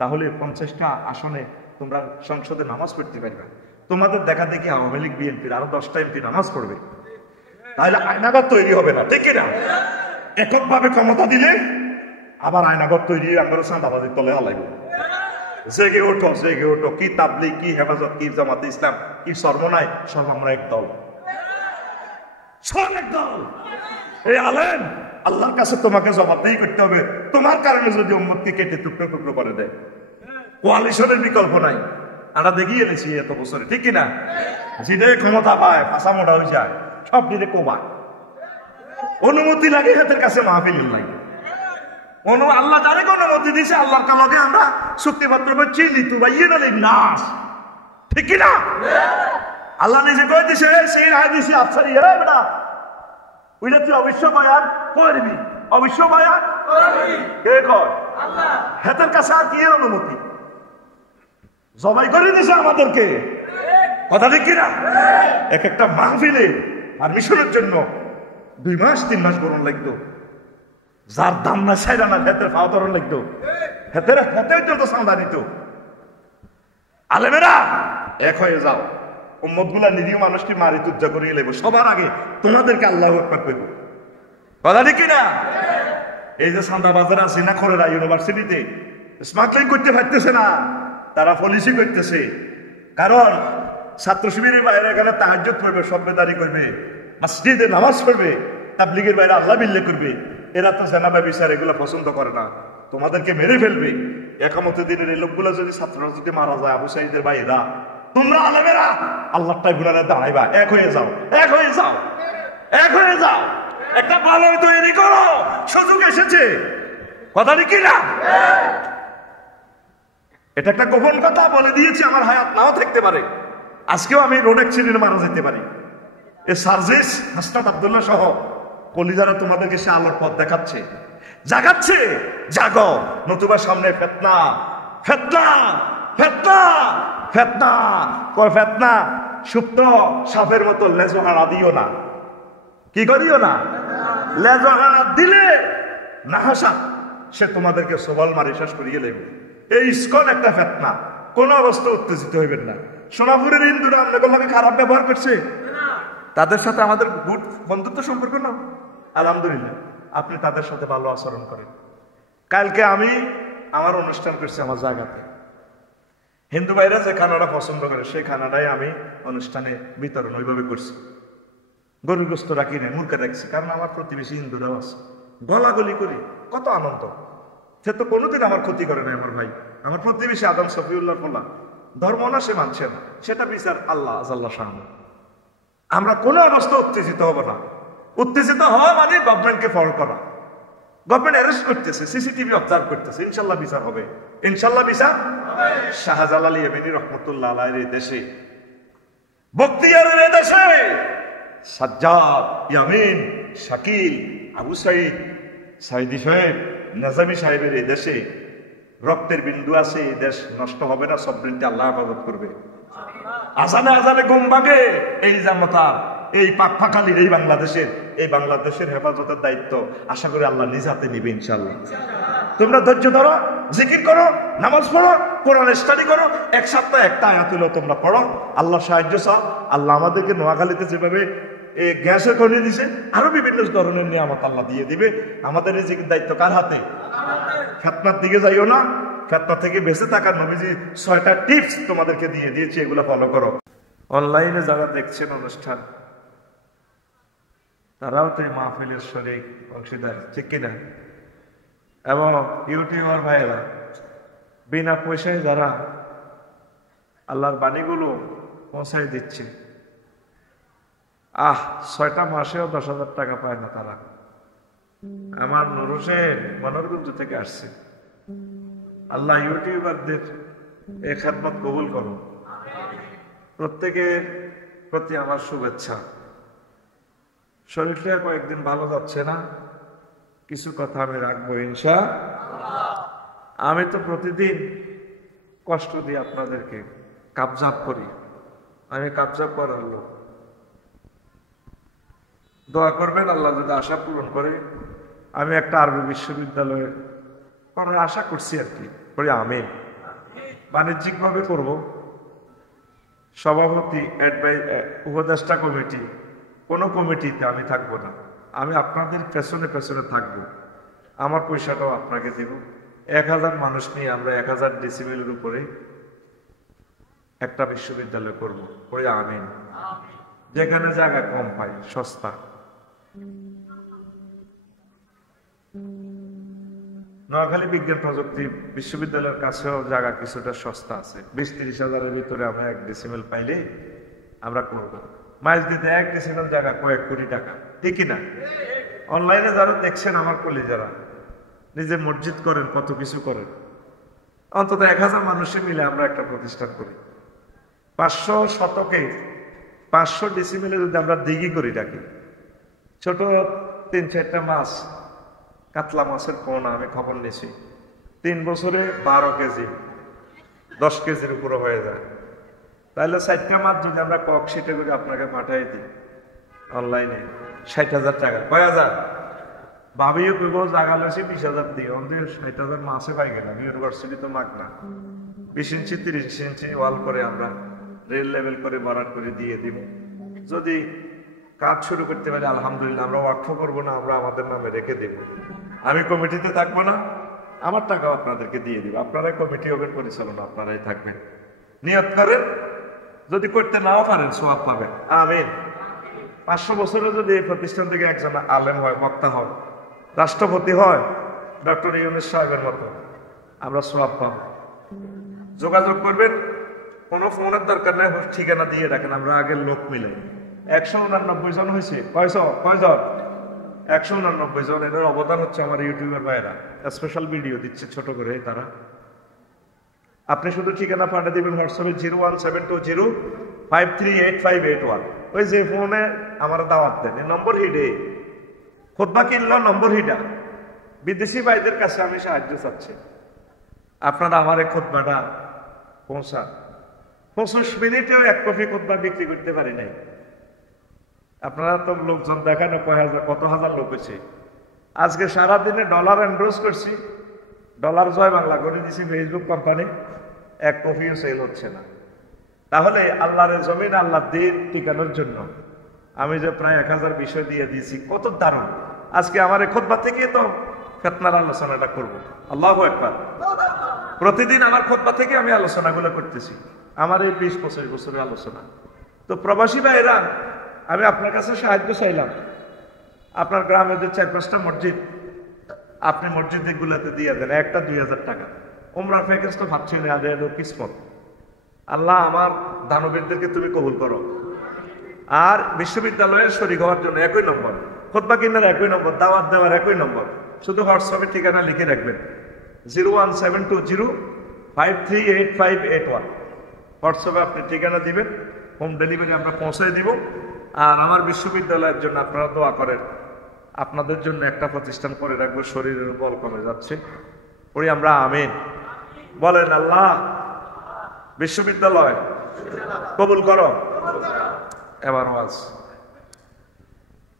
তাহলে 50টা আসনে তোমরা সংসদে নামাজ পড়তে পারবে। তোমাদের দেখা দেখি আওয়ামী লীগ বিএনপির আরো 10টা এমপি নামাজ পড়বে, তাহলে আয়নাঘর তৈরি হবে না, ঠিক কিনা? এককভাবে ক্ষমতা দিলে আবার আয়নাঘর তৈরি আমরা চাঁদাবাজির তলে হালাইব। জেগে ওঠো, জেগে ওঠো। কি তাবলীগ, কি হেফাজত, কি জামাতে ইসলাম, কি সর্বনাই, সব আমরা এক দল, সব এক দল। এই আলেম আল্লাহর কাছে তোমাকে জবাবদেহি করতে হবে। তোমার কারণে যদি উম্মতকে কেটে টুকরো টুকরো করে দেয়, কোয়ালিশনের বিকল্প নাই। আমরা দেখিয়ে এনেছি এত বছরে, ঠিক কিনা? যেটা ক্ষমতা পায় ফাঁসা মোটা হয়ে যায়, সব দিলে কোবা অনুমতি লাগে, হাতের কাছে মাহফিল লাগে। আল্লাহ জানে অনুমতি দিয়েছে, আল্লাহর কালকে আমরা চুক্তিপত্র করছি, লিতু বা ইয়ে নাস, ঠিক কিনা? আল্লাহ নিজে কয়ে দিছে, সেই রায় দিছে, আফসারি বেটা ওইটা তুই অবশ্য বয়ান করবি, অবশ্য বয়ান কে কয়? আল্লাহ। হাতের কাছে আর কি অনুমতি? জবাই করে দিছে আমাদেরকে, কথা ঠিক কিনা? এক একটা মাহফিলে আর মিশনের জন্য 2 মাস 3 মাস গরম লাগতো, যার দাম না সাইরা না হাতের ফাও তরণ লাগতো, হাতের হাতে তো চাঁদা নিত। আলেমেরা এক হয়ে যাও, উম্মত গুলা নিরীহ মানুষকে মারি তুজ্জা করিয়ে লাগবে। সবার আগে তোমাদেরকে আল্লাহু আকবার কইব, কথা ঠিক কিনা? এই যে চাঁদাবাজার আছে না খোলেরা ইউনিভার্সিটিতে, স্মাগলিং করতে পারতেছে না, তারা পলিসি করতেছে। কারণ ছাত্র শিবিরের বাইরে গেলে তাহাজ্জুদ করবে, সভ্যদারি করবে, মসজিদে নামাজ পড়বে, তাবলীগের বাইরে আল্লাহ বিল্লাহ করবে। এরা তো জানাবা বিচার এগুলো পছন্দ করে না, তোমাদেরকে মেরে ফেলবে। একামতের দিনের এই লোকগুলো যদি ছাত্ররা যদি মারা যায়, আবু সাঈদের ভাইয়েরা, তোমরা আলেমেরা আল্লাহটাই গুলারে দাঁড়াইবা, এক হয়ে যাও, এক হয়ে যাও, এক হয়ে যাও। একটা ভালো তৈরি করো, সুযোগ এসেছে, কথা কি না? এটা একটা গোপন কথা বলে দিয়েছি, আমার হায়াত নাও থাকতে পারে, আজকেও আমি রোড অ্যাক্সিডেন্টে মারা যেতে পারি। এই সার্জিস হাসনাত আব্দুল্লাহ সহ কলিজারা তোমাদেরকে সে আলোর পথ দেখাচ্ছে, জাগাচ্ছে। জাগো, নতুবা সামনে ফিতনা, ফিতনা, ফিতনা, ফেতনা, কয় ফেতনা সুপ্ত সাপের মতো লেজো হারা দিও না। কি করিও না? লেজো হারা দিলে না হাসা সে তোমাদেরকে সবল মারি শেষ করিয়ে নেবে। এই ইস্কন একটা ফেতনা, কোন অবস্থা উত্তেজিত হইবেন না। সোনাপুরের হিন্দুরা আপনাকে খারাপ ব্যবহার করছে, তাদের সাথে আমাদের গুড বন্ধুত্ব সম্পর্ক না, আলহামদুলিল্লাহ আপনি তাদের সাথে ভালো আচরণ করেন। কালকে আমি আমার অনুষ্ঠান করছি আমার জায়গাতে, হিন্দু ভাইরা যে খানাটা পছন্দ করে সেই খানাটাই আমি অনুষ্ঠানে বিতরণ ওইভাবে করছি। গরুর গোস্ত রাখি না, মুরগি রাখছি, কারণ আমার প্রতিবেশী হিন্দুরাও আছে। গলাগলি করি, কত আনন্দ। সে তো কোনোদিন আমার ক্ষতি করে না আমার ভাই, আমার প্রতিবেশী আদম শফিউল্লাহ বলা ধর্ম না, সে মানছে না, সেটা বিচার আল্লাহ আল্লাহ সামনে। আমরা কোনো অবস্থা উত্তেজিত হব না। উত্তেজিত হওয়া মানে গভর্নমেন্টকে ফলো করা। গভর্নমেন্ট অ্যারেস্ট করতেছে, সিসিটিভি অবজার্ভ করতেছে, ইনশাল্লাহ বিচার হবে, ইনশাল্লাহ বিচার। শাহজালাল ইয়েমেনি রহমতুল্লাহ আলাইহির এই দেশে, বখতিয়ারের এই দেশে, সাজ্জাদ, ইয়ামিন, শাকিল, আবু সাইদ, সাইদি সাহেব, নাজামি সাহেবের এই দেশে রক্তের বিন্দু আছে। এই দেশ নষ্ট হবে না, সবৃদ্ধি আল্লাহ হেফাজত করবে। আজানে আজানে ঘুম ভাঙে এই জামাতা, এই পাকফাকালির এই বাংলাদেশের হেফাজতের দায়িত্ব আশা করি আল্লাহ নিজ হাতে নিবে ইনশাআল্লাহ। তোমরা ধৈর্য ধরো, জিকির করো, নামাজ পড়ো, কোরআন স্টাডি করো, এক সপ্তাহে একটা আয়াত হলো তোমরা পড়ো, আল্লাহ সাহায্য চাও। আল্লাহ আমাদেরকে নোয়াখালীতে যেভাবে গ্যাসের খনি দিছে, আরো বিভিন্ন ধরনের নিয়ামত আল্লাহ দিয়ে দিবে। আমাদের এই জিকির দায়িত্ব কার হাতে? ফিতনার দিকে যাইও না, ফিতনা থেকে বেঁচে থাকার নবীজি 6টা টিপস তোমাদেরকে দিয়ে দিয়েছি, এগুলো ফলো করো। অনলাইনে যারা দেখছেন অনুষ্ঠান, তারাও তো এই মাহফিলের শরীক অংশীদার, ঠিক কিনা? এবং ইউটিউবার ভাইয়েরা বিনা পয়সায় যারা আল্লাহর বাণীগুলো পৌঁছায় দিচ্ছে, 6টা মাসেও 10,000 টাকা পায় না তারা। আমার নুর হোসেন মনোরগঞ্জ থেকে আসছে। আল্লাহ ইউটিউবারদের এই খেদমত কবুল করো। প্রত্যেকের প্রতি আমার শুভেচ্ছা। শরীরটা কয়েকদিন ভালো যাচ্ছে না, কিছু কথা আমি রাখবো ইনশাআল্লাহ। আমি তো প্রতিদিন কষ্ট দিই আপনাদেরকে, কাবজাব করি, আমি কাবজাব করার লোক। দোয়া করবেন আল্লাহ যদি আশা পূরণ করে। আমি একটা আরবি বিশ্ববিদ্যালয়ে করার আশা করছি আর কি, করি আমিন। বাণিজ্যিক ভাবে করব। সভাপতি, উপদেষ্টা কমিটি, কোনো কমিটিতে আমি থাকবো না, আমি আপনাদের পেছনে পেছনে থাকবো। আমার পয়সাটাও আপনাকে দেব। 1000 মানুষ নিয়ে আমরা 1000 ডেসিবেলের উপরে একটা বিশ্ববিদ্যালয় করব, করি আমিন। যেখানে জায়গা কম পাই, সস্তা। নোয়াখালী বিজ্ঞান প্রযুক্তি বিশ্ববিদ্যালয়ের কাছেও জায়গা কিছুটা সস্তা আছে। 20-30 হাজারের ভিতরে আমরা 1 ডেসিমেল পাইলে আমরা করবো। মাইজ দিতে 1 ডেসিমেল জায়গা কয়েক কোটি টাকা, ঠিক না? অনলাইনে যারা দেখছেন আমার কলিজারা, নিজে মসজিদ করেন, কত কিছু করেন, অন্তত 1000 মানুষে মিলে আমরা একটা প্রতিষ্ঠান করি। 500 শতকে 500 ডেসিমেলে যদি আমরা দিঘি করি রাখি, ছোট 3-4টা মাছ, কাতলা মাছের পোনা আমি খবর নিয়েছি, 3 বছরে 12 কেজি, 10 কেজির উপরে হয়ে যায়। তাহলে 4টা মাছ যদি আমরা কক শিটে করে আপনাকে পাঠাই দিই অনলাইনে, 60,000 টাকা। কয় হাজার? ভাবিও কইব জায়গা লইছি 20,000 দিয়ে, অন্তত 60,000 মাছে পাই গেল। ইউনিভার্সিটি তো মাগ না, 20 ইঞ্চি 30 ইঞ্চি ওয়াল করে আমরা রেল লেভেল করে বরাদ করে দিয়ে দিব। যদি কাজ শুরু করতে পারি আলহামদুলিল্লাহ, আমরা ওয়াকফ করবো না, আমরা আমাদের নামে রেখে দেব। আমি কমিটিতে থাকবো না, আমার টাকাও আপনাদেরকে দিয়ে দিব। আপনারাই কমিটি হবেন, পরিচালনা আপনারাই থাকবেন। নিয়ত করেন, যদি করতে নাও পারেন সওয়াব পাবেন। আমিন। 500 বছরে যদি এই প্রতিষ্ঠান থেকে একজন আলেম হয়, বক্তা হয়, রাষ্ট্রপতি হয়, ডক্টর ইউনূস সাহেবের মতো, আমরা সওয়াব পাবো। যোগাযোগ করবেন, কোনো ফোনের দরকার নাই, ঠিকানা দিয়ে রাখেন, আমরা আগের লোক মিলে। 189 জন হয়েছে। কয়জন? 189 জন। এদের অবদান হচ্ছে আমার ইউটিউবের ভাইয়েরা, স্পেশাল ভিডিও দিচ্ছে ছোট করে তারা। আপনি শুধু ঠিকানা পাঠিয়ে দিবেন হোয়াটসঅ্যাপে 01720538581। ওই যে ফোনে আমার দাওয়াত দেন, এই নম্বর হিডে খুতবা কিনলো, নম্বর হিডা। বিদেশি ভাইদের কাছে আমি সাহায্য চাচ্ছি, আপনারা আমার এই খুতবাটা পৌঁছান। 25 মিনিটেও 1 কপি খুতবা বিক্রি করতে পারি নাই। আপনারা তো লোকজন দেখানো কত হাজার লোক হয়েছে। আজকে সারাদিনে ডলার এন্ডোর্স করছি, ডলার জয় বাংলা করে দিছি ফেসবুক কোম্পানি, 1 কপিও সেল হচ্ছে না। তাহলে আল্লাহর জমিন আল্লাহ দিন টিকানোর জন্য আমি যে প্রায় 1000 বিষয় দিয়ে দিয়েছি, কত দারুণ। আজকে আমার এই খুতবা থেকে তো ফিতনার আলোচনাটা করব। আল্লাহু আকবার। প্রতিদিন আমার খুতবা থেকে আমি আলোচনাগুলো করতেছি, আমার এই 20-25 বছরের আলোচনা। তো প্রবাসী ভাইরা, আমি আপনার কাছে সাহায্য চাইলাম। আপনার গ্রামে যে 4-5টা মসজিদ, আপনি মসজিদগুলোতে দিয়ে দেন 1টা 2000 টাকা। উমরার প্যাকেজ তো ভাবছি না, কিসমত। আল্লাহ আমার দানবীরদেরকে তুমি কবুল করো। আর বিশ্ববিদ্যালয়ের শরীক হওয়ার জন্য 1 নম্বর, খুতবা কিনার 1 নম্বর, দাওয়াত দেওয়ার 1 নম্বর। শুধু হোয়াটসঅ্যাপের ঠিকানা লিখে রাখবেন 01720538581। হোয়াটসঅ্যাপে আপনি ঠিকানা দিবেন, হোম ডেলিভারি আমরা পৌঁছে দিব। আর আমার বিশ্ববিদ্যালয়ের জন্য আপনারা দোয়া করেন। আপনাদের জন্য একটা প্রতিষ্ঠান করে রাখবো, শরীরের বল কমে যাচ্ছে। পড়ি আমরা আমিন বলেন। আল্লাহ বিশ্ববিদ্যালয় কবুল করো। এবার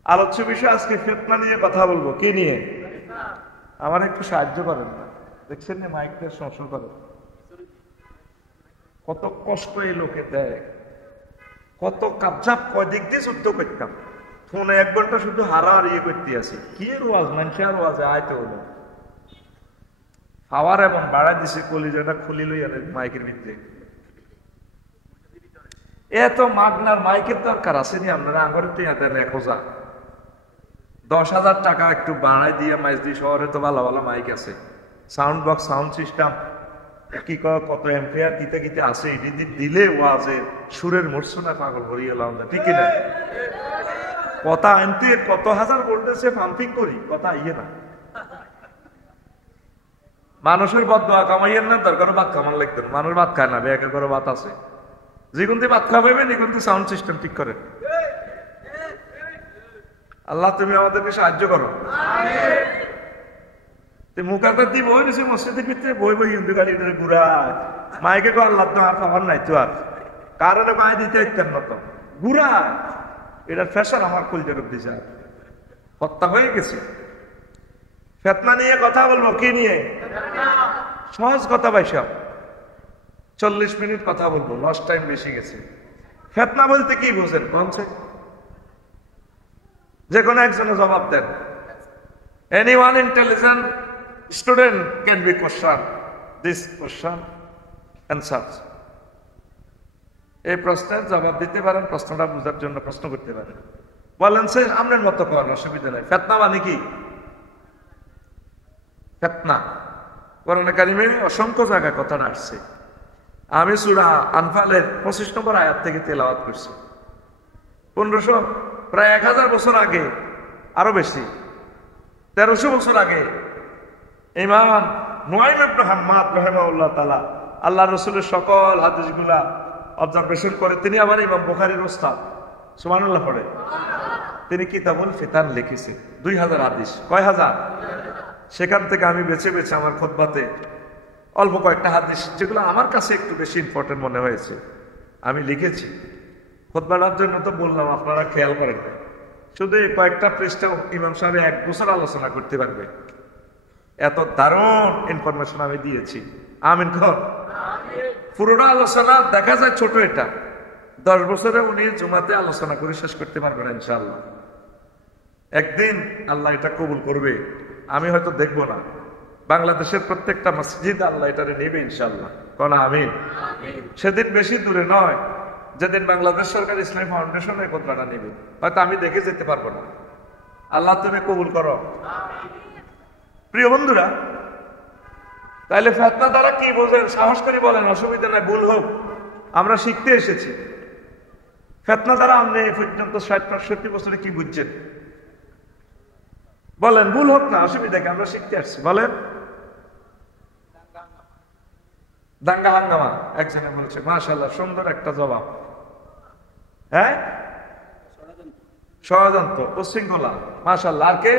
আলোচ্য বিষয় আজকে ফিতনা নিয়ে কথা বলবো। কি নিয়ে? আমার একটু সাহায্য করেন না, দেখছেন না মাইকটা সংশোধন করেন। কত কষ্ট এই লোকে দেয়, কত কাবজাব, কয় দিক দিয়ে যুদ্ধ করতাম। ফোনে 1 ঘন্টা শুধু হারা আর ইয়ে করতে আসি। কি রোয়াজ, মানুষের রোয়াজে আয়তে হলো পাওয়ার এবং বাড়াই দিছে, কলিজাটা খুলি লই আনে মাইকের ভিতরে। এত মাগনার মাইকের দরকার আছে নি? আপনারা আঙুরের টিয়া দেন 1000 10,000 টাকা একটু বাড়াই দিয়ে মাইজদি শহরে তো ভালো ভালো মাইক আছে, সাউন্ড বক্স, সাউন্ড সিস্টেম, কি কত এম্পিয়ার কিতে কিতে আছে। এটি দিলে ওয়াজে সুরের মূর্ছনা পাগল ভরিয়ে লাম না, ঠিক না? কথা আনতে কত হাজার ভোল্টেজে পাম্পিং করি, কথা ইয়ে না। মানুষের বদদোয়া কামাইয়ের না, দরকার ভাত কামান লাগতেন। মানুষ ভাত খায় না, বেয়াকে করে ভাত আছে। যেগুনতে ভাত খাওয়াবেন এগুনতে সাউন্ড সিস্টেম ঠিক করেন। আল্লাহ তুমি আমাদেরকে সাহায্য করো। মুখাটা দিয়ে বই দিয়েছে মসজিদের ভিতরে, বই বই হিন্দু গাড়ি ঘুরা মাইকে কো আল্লাহ তো আর পাওয়ার নাই তো, আর কারণে মায় দিতে একটার মতো ঘুরা। এটার ফ্যাশন আমার কলজের অব্দি যায়, হত্যা হয়ে গেছে। ফিতনা নিয়ে কথা বলবো। কি নিয়ে? সহজ কথা ভাই সব, 40 মিনিট কথা বলবো, লস টাইম বেশি গেছে। ফিতনা বলতে কি বুঝেন? কমছে যে কোনো একজনে জবাব দেন। Anyone intelligent student can be questioned this question answers. এই প্রশ্নের জবাব দিতে পারেন, প্রশ্নটা বোঝার জন্য প্রশ্ন করতে পারেন। বলেন সে আপনার মতো করেন, অসুবিধা নেই। ফিতনা মানে কি? ফিতনা কোরআনে কারিমে অসংখ্য জায়গায় কথাটা আসছে। আমি সূরা আনফালের 25 নম্বর আয়াত থেকে তেলাওয়াত করছি। 1500 প্রায় 1000 বছর আগে, আরো বেশি 1300 বছর আগে ইমাম নুআইম ইবনে হাম্মাদ রাহিমাহুল্লাহ তাআলা আল্লাহর রাসূলের সকল হাদিসগুলা অবজারভেশন করে তিনি আবার ইমাম বুখারীর ওস্তাদ, সুবহানাল্লাহ পড়ে। তিনি কিতাবুল ফিতান লিখেছেন, 2000 হাদিস। কয় হাজার? সেখান থেকে আমি বেছে বেছে আমার খুতবাতে অল্প কয়েকটা হাদিস যেগুলো আমার কাছে একটু বেশি ইম্পর্টেন্ট মনে হয়েছে আমি লিখেছি। খুতবাটার জন্য তো বললাম, আপনারা খেয়াল করেন শুধু কয়েকটা পৃষ্ঠা ইমাম সাহেব 1 বছর আলোচনা করতে পারবে, এত দারুণ ইনফরমেশন আমি দিয়েছি। আমিন কর। পুরোটা আলোচনা দেখা যায় ছোট, এটা 10 বছরে উনি জুমাতে আলোচনা করে শেষ করতে পারবেন ইনশাআল্লাহ। একদিন আল্লাহ এটা কবুল করবে, আমি হয়তো দেখবো না, বাংলাদেশের প্রত্যেকটা মসজিদ আল্লাহ এটা নেবে ইনশাআল্লাহ। কোন আমিন। সেদিন বেশি দূরে নয় যেদিন বাংলাদেশ সরকার ইসলামী ফাউন্ডেশন এই কথাটা নেবে, হয়তো আমি দেখে যেতে পারবো না। আল্লাহ তুমি কবুল করো। প্রিয় বন্ধুরা, তাইলে ফিতনা দ্বারা কি বোঝেন? সাহস করে বলেন, অসুবিধা নাই, ভুল হোক, আমরা শিখতে এসেছি। ফিতনা দ্বারা আপনি এই পর্যন্ত 60-65 বছরে কি বুঝছেন বলেন? ভুল হোক না, অসুবিধা কি, আমরা শিখতে আসছি। বলেন। দাঙ্গা হাঙ্গামা একজনে বলছে, মাশাআল্লাহ সুন্দর একটা জবাব। হ্যাঁ, ষড়যন্ত্র, উচ্ছৃঙ্খলা, মাশাআল্লাহ। আর কে?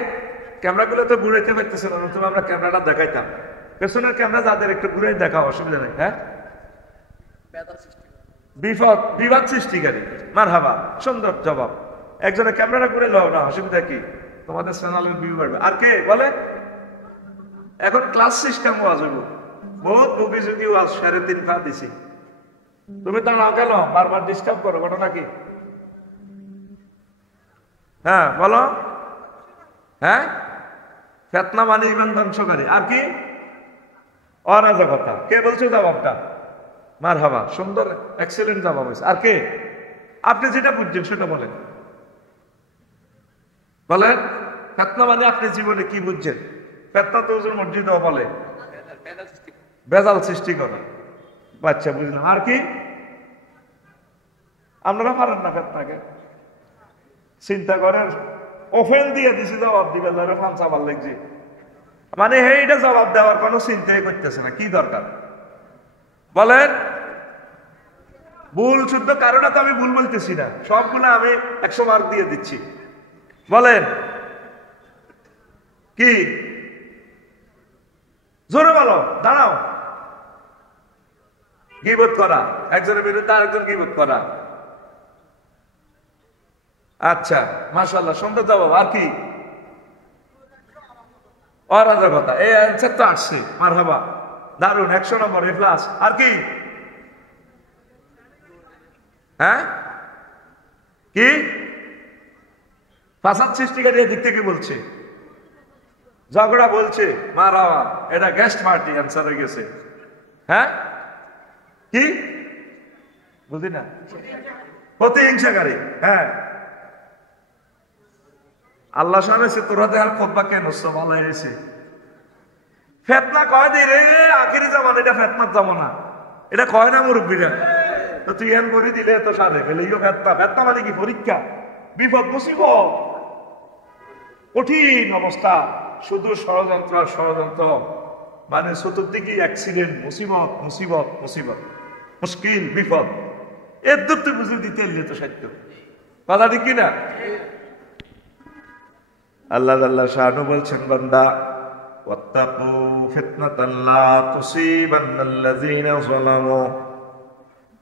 ক্যামেরাগুলো তো ঘুরাইতে পারতেছে না, নতুন আমরা ক্যামেরাটা দেখাইতাম। পেছনের ক্যামেরা যাদের একটু ঘুরাই দেখাও, অসুবিধা নেই। হ্যাঁ, বিবাদ সৃষ্টিকারী। মারহাবা, সুন্দর জবাব। একজনে ক্যামেরা করে লও না, অসুবিধা কি? তোমাদের চ্যানেলের ভিউ বাড়বে। আর কে বলে? এখন ক্লাস সিস্টেম ওয়াজ হইব, বহুত বুকি যদি ওয়াজ 3.5 পা দিছি। তুমি দাঁড়াও কেন? বারবার ডিস্টার্ব করো, ঘটনা কি? হ্যাঁ বলো। হ্যাঁ, ফেতনা মানে ইমান ধ্বংসকারী। আর কি? অরাজকতা। কে বলছে জবাবটা? মারহাবা, সুন্দর, এক্সেলেন্ট জবাব হয়েছে। আর কে? আপনি যেটা বুঝছেন সেটা বলেন। বলেন, ফেতনা মানে আপনি জীবনে কি বুঝছেন? ফেতনা তো হুজুর মসজিদেও বলে বেজাল সৃষ্টি করে। বাচ্চা বুঝলাম। আর কি? আপনারা পারেন না ফেতনাকে? চিন্তা করেন, ওফেন দিয়ে দিছি, জবাব দিবেন ফাঁসা ভাল লাগছে, মানে এইটা জবাব দেওয়ার কোনো চিন্তাই করতেছে না। কি দরকার বলেন? ভুল শুদ্ধ কারণে তো আমি ভুল বলতেছি না, সবগুলো আমি 100 মার্ক দিয়ে দিচ্ছি। বলেন কি? জোরে বলো, দাঁড়াও। গীবত করা, একজনের বিরুদ্ধে আরেকজন গীবত করা। আচ্ছা, মাশাআল্লাহ, সুন্দর জবাব। আর কি? অরাজকতা। এই অ্যানসার তো আসছে, মারহাবা, দারুন, 100 নম্বর, এ প্লাস। আর কি? হ্যাঁ, কি? ফাসাদ সৃষ্টিকারী দিক থেকে বলছে, ঝগড়া বলছে, মারাওয়া, এটা গেস্ট পার্টি অ্যান্সার হয়ে গেছে। হ্যাঁ, কি বুঝি না? প্রতিহিংসাকারী। হ্যাঁ, আল্লাহ শুনেছে তোরা দেখার খোদবা কেন ভালো হয়েছে। ফেতনা কয় দিই রে, আখিরি জামান, এটা ফেতনার জামানা, এটা কয় না মুরব্বীরা। তো তুই এন করে দিলে তো সারে ফেলে ফেতনা। ফেতনা মানে কি? পরীক্ষা, বিপদ, মুসিবত, কঠিন অবস্থা, শুধু ষড়যন্ত্র আর ষড়যন্ত্র, মানে চতুর্দিকে অ্যাক্সিডেন্ট, মুসিবত মুসিবত মুসিবত, মুশকিল, বিপদ। এর দূর তুই বুঝে দিতে এলে তো সত্য কথা, ঠিক কিনা? আল্লাহ আল্লাহ শানু বলছেন, বান্দা, ওয়াত্তাকু ফিতনাতান লা তুসিবান্নাল্লাযীনা যালামু,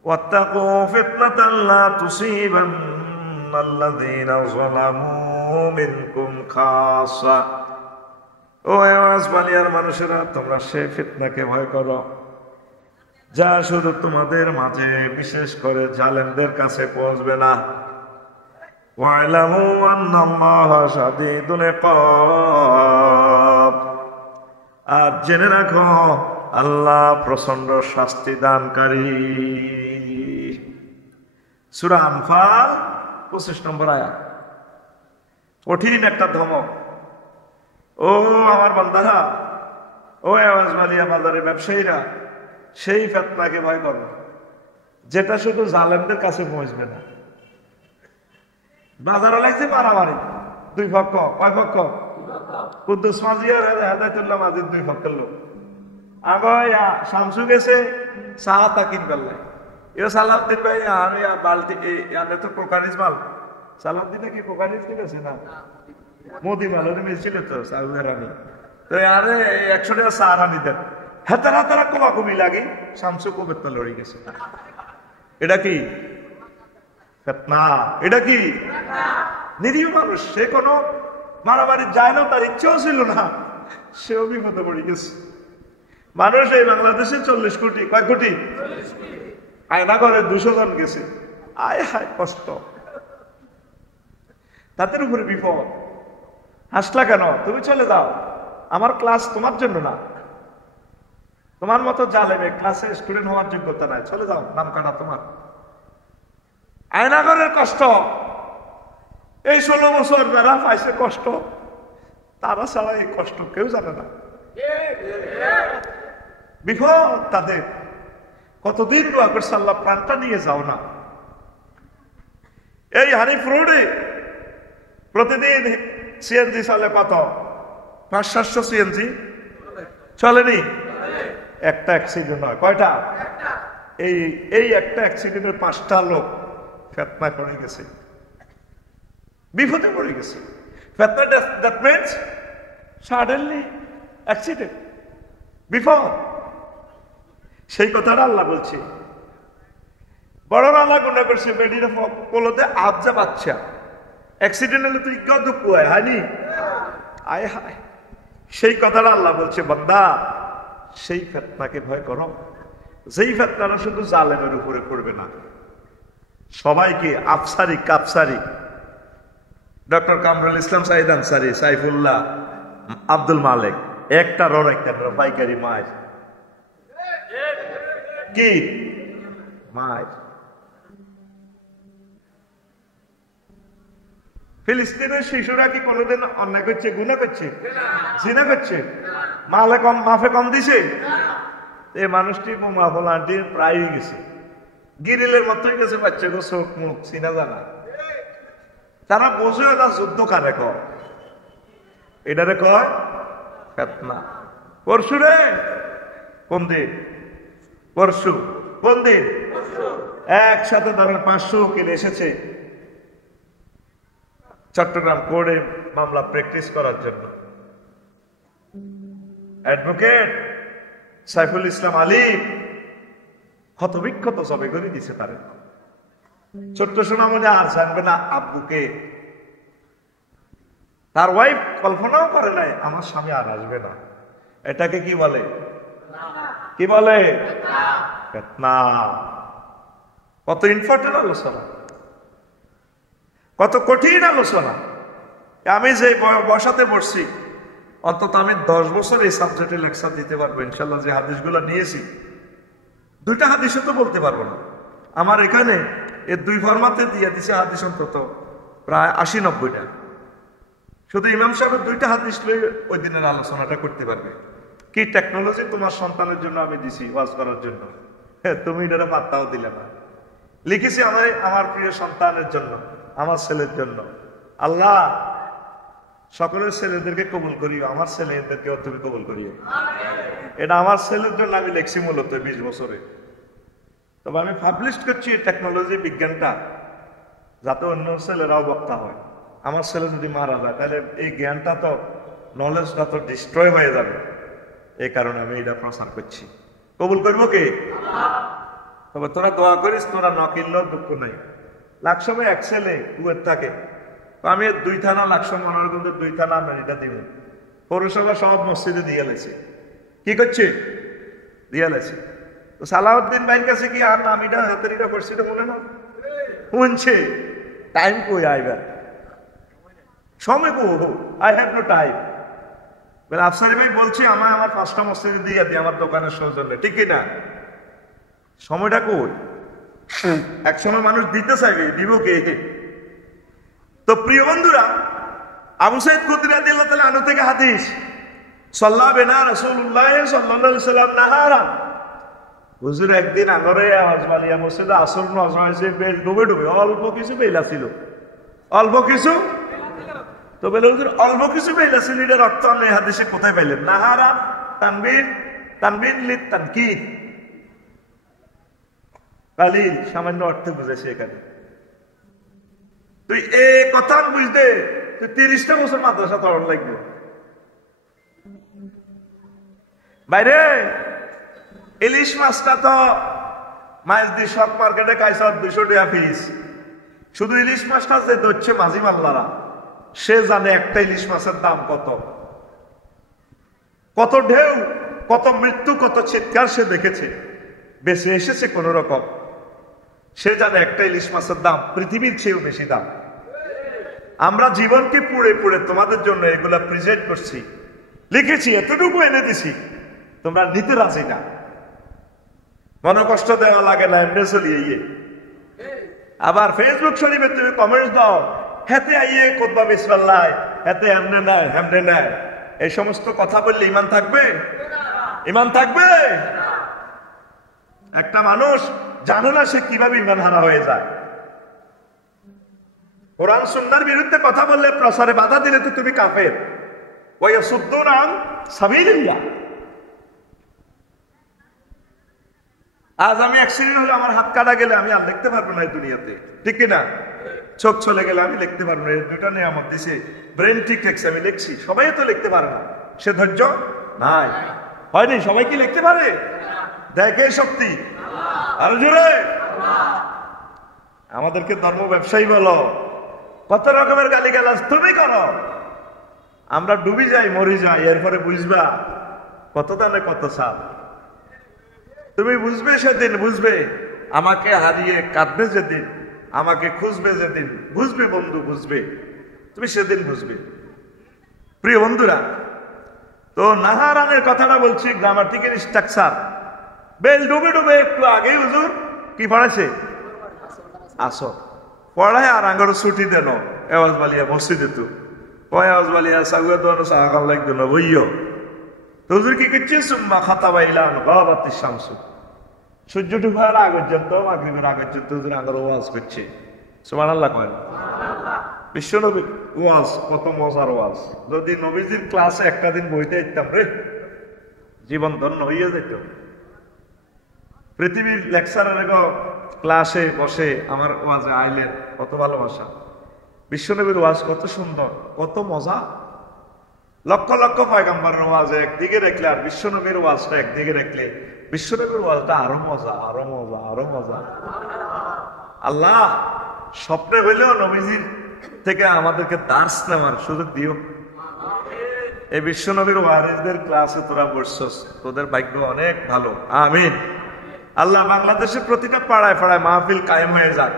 ওয়াত্তাকু ফিতনাতান লা তুসিবান্নাল্লাযীনা যালামু মিনকুম খাসা। ও আসমানিয়ার মানুষেরা, তোমরা সে ফিতনাকে ভয় করো যা শুধু তোমাদের মাঝে, বিশেষ করে জালেমদের কাছে পৌঁছবে না। ওয়া'লামু আন্নাল্লাহা শাদীদুল ইকাব, আর জেনে রাখো আল্লাহ প্রচন্ড শাস্তি দানকারী। সূরা আনফাল 25 নম্বর আয়াত। কঠিন একটা ধমক। ও আমার বান্দারা, ও আওয়াজবালিয়া বাজারের ব্যবসায়ীরা, সেই ফিতনাকে ভয় করো যেটা শুধু জালেমদের কাছে পৌঁছবে না। বাজারে লাগছে মারামারি, দুই পক্ষ। কয় পক্ষ? কুদ্দুস মাঝি আর হেদায়েতুল্লাহ মাঝির দুই পক্ষের লোক। আগে শামসু গেছে চা তা কিনবার লাই, এও সালাউদ্দিন ভাই আর বালতি এনে তো কোকারিজ মাল। সালাউদ্দিনে কি কোকারিজ কিনেছে না? মোদি মালের মিলছিল তো সাউদি রানী, তো আরে 100 টাকা চা রানি দেন। হেতারা তারা কমাকমি লাগে, শামসু কবের তো লড়ে গেছে। এটা কি ফিতনা? এটা কি? নিরীহ মানুষ, সে কোনো মারামারি যায় না, তার ইচ্ছেও ছিল না, সেও বিপদে পড়ে গেছে। মানুষ এই বাংলাদেশে 40 কোটি, কয় কোটি? আয়না করে 200 জন গেছে। আয় হায় কষ্ট, তাদের উপরে বিপদ। হাসলা কেন? তুমি চলে যাও, আমার ক্লাস তোমার জন্য না। তোমার মতো জালেমে ক্লাসে স্টুডেন্ট হওয়ার যোগ্যতা নাই, চলে যাও, নাম কাটা তোমার। আয়নাগরের কষ্ট, এই 16 বছর যারা পাইছে কষ্ট, তারা ছাড়া এই কষ্ট কেউ জানে না। বিপদ তাদের। কতদিন দোয়া করছে আল্লাহ, প্রাণটা নিয়ে যাও না। এই হানিফ রোডে প্রতিদিন সিএনজি চলে কত? 500-700 সিএনজি চলেনি? একটা অ্যাক্সিডেন্ট হয়, কয়টা? এই একটা অ্যাক্সিডেন্টের 5টা লোক ফিতনা করে গেছে, বিপদে পড়ে গেছে। ফিতনা দ্যাট মিন্স সাডেনলি অ্যাক্সিডেন্ট, বিপদ। সেই কথাটা আল্লাহ বলছে, বড় রান্না গুন্ডা করছে বেডির পোলোতে আবজা বাচ্চা অ্যাক্সিডেন্ট হলে তুই কত দুঃখ হয় হানি আয় হায়। সেই কথাটা আল্লাহ বলছে বান্দা সেই ফিতনাকে ভয় করো যেই ফিতনাটা শুধু জালেমের উপরে পড়বে না, সবাইকে আফসারি কাফসারি ডক্টর কামরুল ইসলাম সাইদ আনসারি, সাইফুল্লাহ, আব্দুল মালিক, একটা পাইকারি মাছ কি মাছ। ফিলিস্তিনের শিশুরা কি কোনোদিন অন্যায় করছে, গুনাহ করছে, জিনা করছে, মাফে কম দিছে? এই মানুষটি মাফলাটি প্রায় গেছে, গিরিলের মতোই গেছে, বাচ্চাকে চোখ মুখ চিনা জানা। তারা বোঝে ওটা যুদ্ধ কারে কয়, এটারে কয় ফিতনা। পরশু রে কোন দিন? পরশু কোন দিন? একসাথে ধরেন 500 উকিল এসেছে চট্টগ্রাম কোর্টে মামলা প্র্যাকটিস করার জন্য। অ্যাডভোকেট সাইফুল ইসলাম আলী ক্ষতবিক্ষত সবে করে দিছে তারে। ছোট্ট সোনামণি আর জানবে না আব্বুকে। তার ওয়াইফ কল্পনাও করে নাই আমার স্বামী আর আসবে না। এটাকে কি বলে? কি বলে? ফিতনা। কত ইম্পর্টেন্ট আলোচনা, কত কঠিন আলোচনা। আমি যে বসাতে বসছি অন্তত আমি 10 বছর এই সাবজেক্টে লেকচার দিতে পারবো ইনশাল্লাহ। যে হাদিসগুলো নিয়েছি 2টা হাদিসও তো বলতে পারবো না। আমার এখানে এই 2 ফরমাতে দিয়ে দিছে হাদিস অন্তত প্রায় 80-90টা। শুধু ইমাম সাহেবের 2টা হাদিস লয়ে ওই দিনের আলোচনাটা করতে পারবে। কি টেকনোলজি তোমার সন্তানের জন্য আমি দিছি ওয়াজ করার জন্য, তুমি এটা পাত্তাও দিলে না। লিখেছি আমার প্রিয় সন্তানের জন্য, আমার ছেলের জন্য। আল্লাহ সকলের ছেলেদেরকে কবুল করিও, আমার ছেলেদেরকেও তুমি কবুল করিও। এটা আমার ছেলের জন্য আমি লিখছি মূলত 20 বছরে। তবে আমি পাবলিশ করছি এই টেকনোলজি বিজ্ঞানটা যাতে অন্য ছেলেরাও বক্তা হয়। আমার ছেলে যদি মারা যায় তাহলে এই জ্ঞানটা তো, নলেজটা তো ডিস্ট্রয় হয়ে যাবে। এই কারণে আমি এটা প্রচার করছি। কবুল করবো কে? তবে তোরা দোয়া করিস, তোরা নকিল্লেও দুঃখ নাই। লাকসমে এক ছেলে কুয়েত থাকে, আমি 2 থানা লাকসম মনোরগঞ্জ 2 থানা আমি এটা দিব। পৌরসভা সব মসজিদে দিয়ে লেছে। কি করছে? দিয়ে লেছে। তো সালাউদ্দিন ভাইয়ের কাছে কি আর নামিটা হাতেরিটা করছি এটা মনে না শুনছে? টাইম কই আইবার সময় কো, আই হ্যাভ নো টাইম। বলে আফসারি ভাই বলছি আমার 5টা মসজিদে দিয়ে দিই আমার দোকানের সৌজন্যে, ঠিক না? সময়টা কই? এক সময় মানুষ দিতে চাইবে, দিব কে? তো প্রিয় বন্ধুরা, আবু সাইদ খুদরি রাদিয়াল্লাহু তাআলা আনহু থেকে হাদিস, সাল্লাল্লাহু বিনা রাসূলুল্লাহ সাল্লাল্লাহু আলাইহি ওয়াসাল্লাম নাহারা। হুজুর একদিন আগরে আজমালিয়া মসজিদে আসর নজর হয়েছে, বেশ ডুবে ডুবে, অল্প কিছু বেলা ছিল, অল্প কিছু। তো বলে হুজুর অল্প কিছু বেলা ছিল, এটার অর্থ আপনি হাদিসে কোথায় পাইলেন? নাহারা তানবিন লিত তানকিদ, কালিল সামান্য অর্থে বুঝেছে এখানে। তুই এই কথা বুঝতে তুই 30টা বছর মাদ্রাসা পড়ার লাগবে। বাইরে ইলিশ মাছটা তো মাছ দিয়ে শক মার্কেটে খাইছে 200 টাকা পিস। শুধু ইলিশ মাছটা যে ধরছে মাঝি মাল্লারা, সে জানে একটা ইলিশ মাছের দাম কত, কত ঢেউ, কত মৃত্যু, কত চিৎকার সে দেখেছে, বেঁচে এসেছে কোন রকম। সে জানে একটা ইলিশ মাছের দাম পৃথিবীর চেয়েও বেশি দাম। আমরা জীবনকে পুড়ে পুড়ে তোমাদের জন্য এগুলা প্রেজেন্ট করছি, লিখেছি, এতটুকু এনে দিছি, তোমরা নিতে রাজি না। মনে কষ্ট দেওয়া লাগে না, এমনি চলিয়ে ইয়ে। আবার ফেসবুক শরীফে তুমি কমেন্টস দাও, হেতে আইয়ে কোতবা বিসমিল্লাহ, হেতে এমনে নাই হেমনে নাই। এই সমস্ত কথা বললে ইমান থাকবে? ইমান থাকবে? একটা মানুষ জানে না সে কিভাবে ইমান হারা হয়ে যায়। কোরআন সুন্নাহর বিরুদ্ধে কথা বললে, প্রচারে বাধা দিলে তো তুমি কাফের। ওয়া ইয়াসুদ্দুনা আন সাবিলিল্লাহ। আজ আমি অ্যাক্সিডেন্ট হলে আমার হাত কাটা গেলে আমি আর লিখতে পারবো না এই দুনিয়াতে, ঠিক কিনা? চোখ চলে গেলে আমি লিখতে পারবো না, এই 2টা নিয়ামত দিছে। ব্রেন ঠিক রেখেছে, আমি লিখছি। সবাই তো লিখতে পারে না, সে ধৈর্য নাই, হয়নি। সবাই কি লিখতে পারে? দেখে শক্তি আরো জোরে। আমাদেরকে ধর্ম ব্যবসায়ী বলো, কত রকমের গালিগালাজ তুমি করো, আমরা ডুবি যাই, মরি যাই, এরপরে বুঝবা কত দানে কত সাপ। তুমি বুঝবে সেদিন, বুঝবে আমাকে হারিয়ে কাঁদবে যেদিন, আমাকে খুঁজবে যেদিন, বুঝবে বন্ধু, বুঝবে তুমি সেদিন বুঝবে। প্রিয় বন্ধুরা, তো নাহারানের কথাটা বলছি, গ্রামাটিক্যাল স্ট্রাকচার। বেল ডুবে ডুবে একটু আগে হুজুর কি পড়াইছে? আসর পড়ায় আর আঙ্গর ছুটি দেন এওয়াজ বালিয়া মসজিদে তু কয় আওয়াজ বালিয়া সাগুয়া তো সাহাকাল লাগতো না বইও। তো হুজুর কি করছে? সুম্মা খাতা বাইলাম গাবাতি শামসু, সূর্য ডুবার আগ পর্যন্ত, মাগরিবের আগ পর্যন্ত হুজুর আঙ্গর ওয়াজ করছে। সুবহানাল্লাহ কয়। বিশ্বনবী ওয়াজ কত মজার ওয়াজ। যদি নবীজির ক্লাসে একটা দিন বইতে দিতাম রে, জীবন ধন্য হইয়া যেত। পৃথিবীর লেকচারের ক্লাসে বসে আমার ওয়াজে আইলেন, কত ভালোবাসা। বিশ্বনবীর ওয়াজ কত সুন্দর, কত মজা। লক্ষ লক্ষ পয়গম্বরের ওয়াজ একদিকে রাখলে আর বিশ্বনবীর ওয়াজটা একদিকে রাখলে বিশ্বনবীর ওয়াজটা আরো মজা, আরো মজা, আরো মজা। আল্লাহ স্বপ্নে হইলেও নবীজির থেকে আমাদেরকে দার্স নেওয়ার সুযোগ দিও। এই বিশ্বনবীর ওয়ারিসদের ক্লাসে তোরা বসছস, তোদের ভাগ্য অনেক ভালো। আমিন। আল্লাহ বাংলাদেশের প্রতিটা পাড়ায় পাড়ায় মাহফিল কায়েম হয়ে যাক।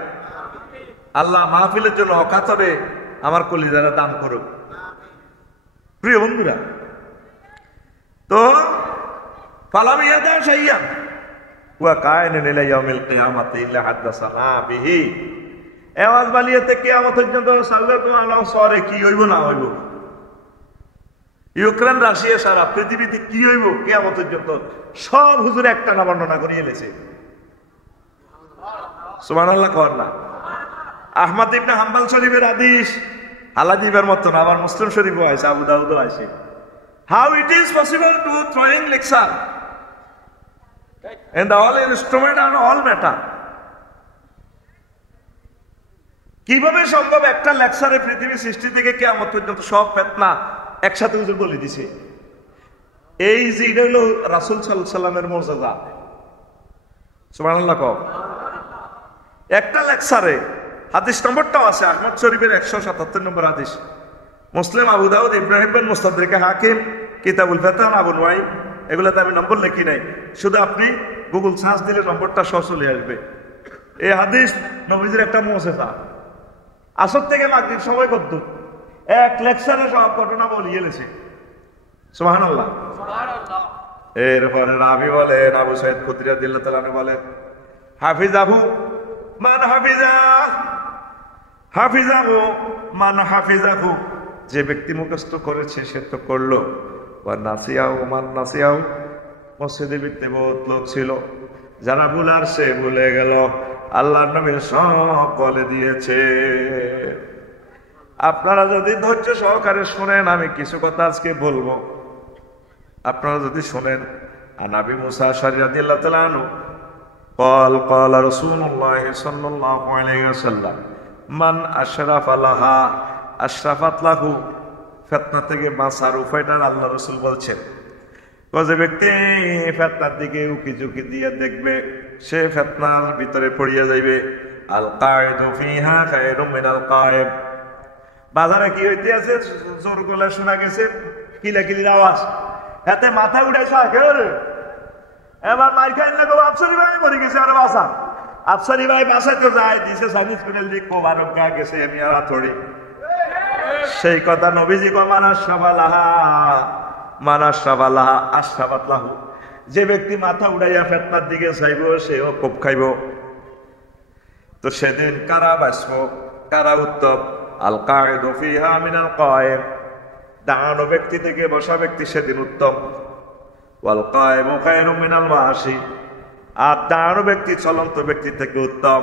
আল্লাহ মাহফিলের জন্য অকাতরে আমার কলিজারা দান করুক। প্রিয় বন্ধুরা, তো ফালাম ইয়াদা শাইয়ান ওয়া কায়না লিল ইয়াউমিল কিয়ামাতি ইল্লা হাদাসানা বিহি। আওয়াজ বালিয়াতে কিয়ামত পর্যন্ত সাল্লাল্লাহু আলাইহি ওয়াসাল্লাম কি হইব না হইব, ইউক্রেন রাশিয়া সারা পৃথিবীতে কি হইব কিয়ামত পর্যন্ত সব হুজুর একটা না বর্ণনা করিয়ে এনেছে। সুবহানাল্লাহ কর না। আহমদ ইবনে হাম্বল শরীফের হাদিস আলাদিবের মত না, আবার মুসলিম শরীফও আছে, আবু দাউদও আছে। How it is possible to throwing lecture and all instrument and all matter. কিভাবে সম্ভব একটা লেকচারে পৃথিবী সৃষ্টি থেকে কিয়ামত পর্যন্ত সব ফিতনা একসাথে হুজুর বলে দিছে। এই যে এটা হলো রাসূল সাল্লাল্লাহু আলাইহি ওয়াসাল্লামের মুজিজা। সুবহানাল্লাহ কও। একটা লেকচারে হাদিস নম্বরটাও আছে আহমদ শরীফের 177 নম্বর হাদিস, মুসলিম, আবু দাউদ, ইব্রাহিম বিন মুস্তাদরিক হাকিম, কিতাবুল ফিতান, আবু নুআইম, এগুলাতে আমি নম্বর লিখি নাই, শুধু আপনি গুগল সার্চ দিলে নম্বরটা সহ চলে আসবে। এই হাদিস নবীজির একটা মুজিজা। আসর থেকে মাগরিব সময় কত এক লেকচারে সব ঘটনা বলিয়ে গেছে। সুবহানাল্লাহ। এরপরে রাবি বলেন, আবু সাইদ খুদরি রাদিয়াল্লাহু তাআলা বলেন, হাফিজাহু মান হাফিজা, হাফিজাহু মান হাফিজাহু, যে ব্যক্তি মুখস্থ করেছে সে তো করলো, ওয়া নাসিয়াহু মান নাসিয়াহু, মসজিদে ভিতরে বহুত লোক ছিল যারা ভুলার সে ভুলে গেল। আল্লাহর নবী সব বলে দিয়েছে। আপনারা যদি ধৈর্য সহকারে শুনেন, আমি কিছু কথা আজকে বলবো, আপনারা যদি শুনেন। আনাবি মুসা আশআরী রাদিয়াল্লাহু তাআলা আনহু قال قال رسول الله صلى الله عليه وسلم من اشرف لها اشرفت له। ফিতনা থেকে বাঁচার উপায়টা আল্লাহ রাসূল বলছেন, যে ব্যক্তি ফিতনার দিকে উকি ঝুঁকি দিয়ে দেখবে সে ফিতনার ভিতরে পড়িয়া যাইবে। আল কায়েদু ফিহা খায়রুম মিনাল কায়েব। বাজারে কি হইতে আছে, জোর গলা শোনা গেছে কিলাকিলির আওয়াজ, এতে মাথা উঠাইছে আগে এবার মার খাই না গো, আফসারি ভাই মরে গেছে আর বাসা, আফসারি ভাই বাসাতে যায় দিছে সাইনিস পেনেল দিক মোবারক গা গেছে আমি আর থড়ি। সেই কথা নবীজি কো মানাস সাবালাহা, মানাস সাবালাহা আশরাবাত লাহু। যে ব্যক্তি মাথা উড়াইয়া ফিতনার দিকে যাইব সেও কোপ খাইব। তো সেদিন কারা বাঁচবো, কারা উত্তম? আল কায়েদু ফিহা মিনাল কায়েম। দাঁড়ানো ব্যক্তি থেকে বসা ব্যক্তি সেদিন উত্তম। ওয়াল কায়েমু খায়রুম মিনাল মাশি। আর দাঁড়ানো ব্যক্তি চলন্ত ব্যক্তি থেকে উত্তম।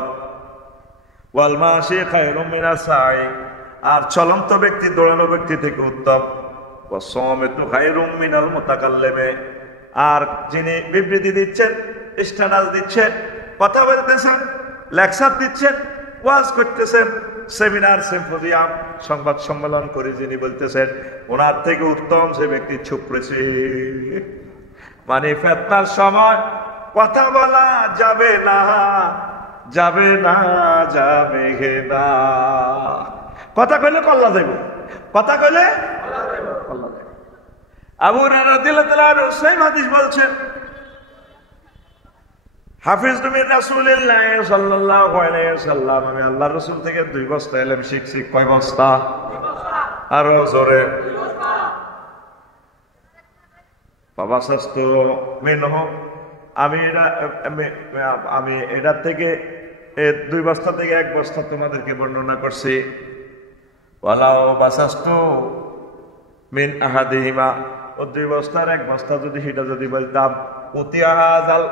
ওয়াল মাশি খায়রুম মিনাস সাই। আর চলন্ত ব্যক্তি দৌড়ানো ব্যক্তি থেকে উত্তম। ওয়াস সামিতু খায়রুম মিনাল মুতাকাল্লিমি। আর যিনি বিবৃতি দিচ্ছেন, স্ট্যাটাস দিচ্ছেন, কথা বলতেছেন, লেকচার দিচ্ছেন, ওয়াজ করতেছেন, সেমিনার, সিম্পোজিয়াম, সংবাদ সম্মেলন করে যিনি বলতেছেন, ওনার থেকে উত্তম সে ব্যক্তি চুপ রয়েছে। মানে ফিতনার সময় কথা বলা যাবে না, যাবে না, যাবে না। কথা কইলে কল্লা যাইব, কথা কইলে কল্লা যাইব। আবু হুরায়রা রাদিয়াল্লাহু তাআলা আনহু সেই হাদিস বলছেন, হাফিজতু মিন রাসূলিল্লাহ সাল্লাল্লাহু আলাইহি ওয়াসাল্লাম, আমি আল্লাহর রাসূল থেকে 2 বস্তা ইলম শিখছি। কয় বস্তা? আরো জোরে। বাবা শাস্ত্র মিনহ, আমি এটা থেকে 2 বস্তা থেকে 1 বস্তা তোমাদেরকে বর্ণনা করছি। ওয়ালাউ বাসাস্তু মিন আহাদিহিমা, ও 2 বস্তার 1 বস্তা যদি সেটা যদি বলতাম, উতিয়াহাজাল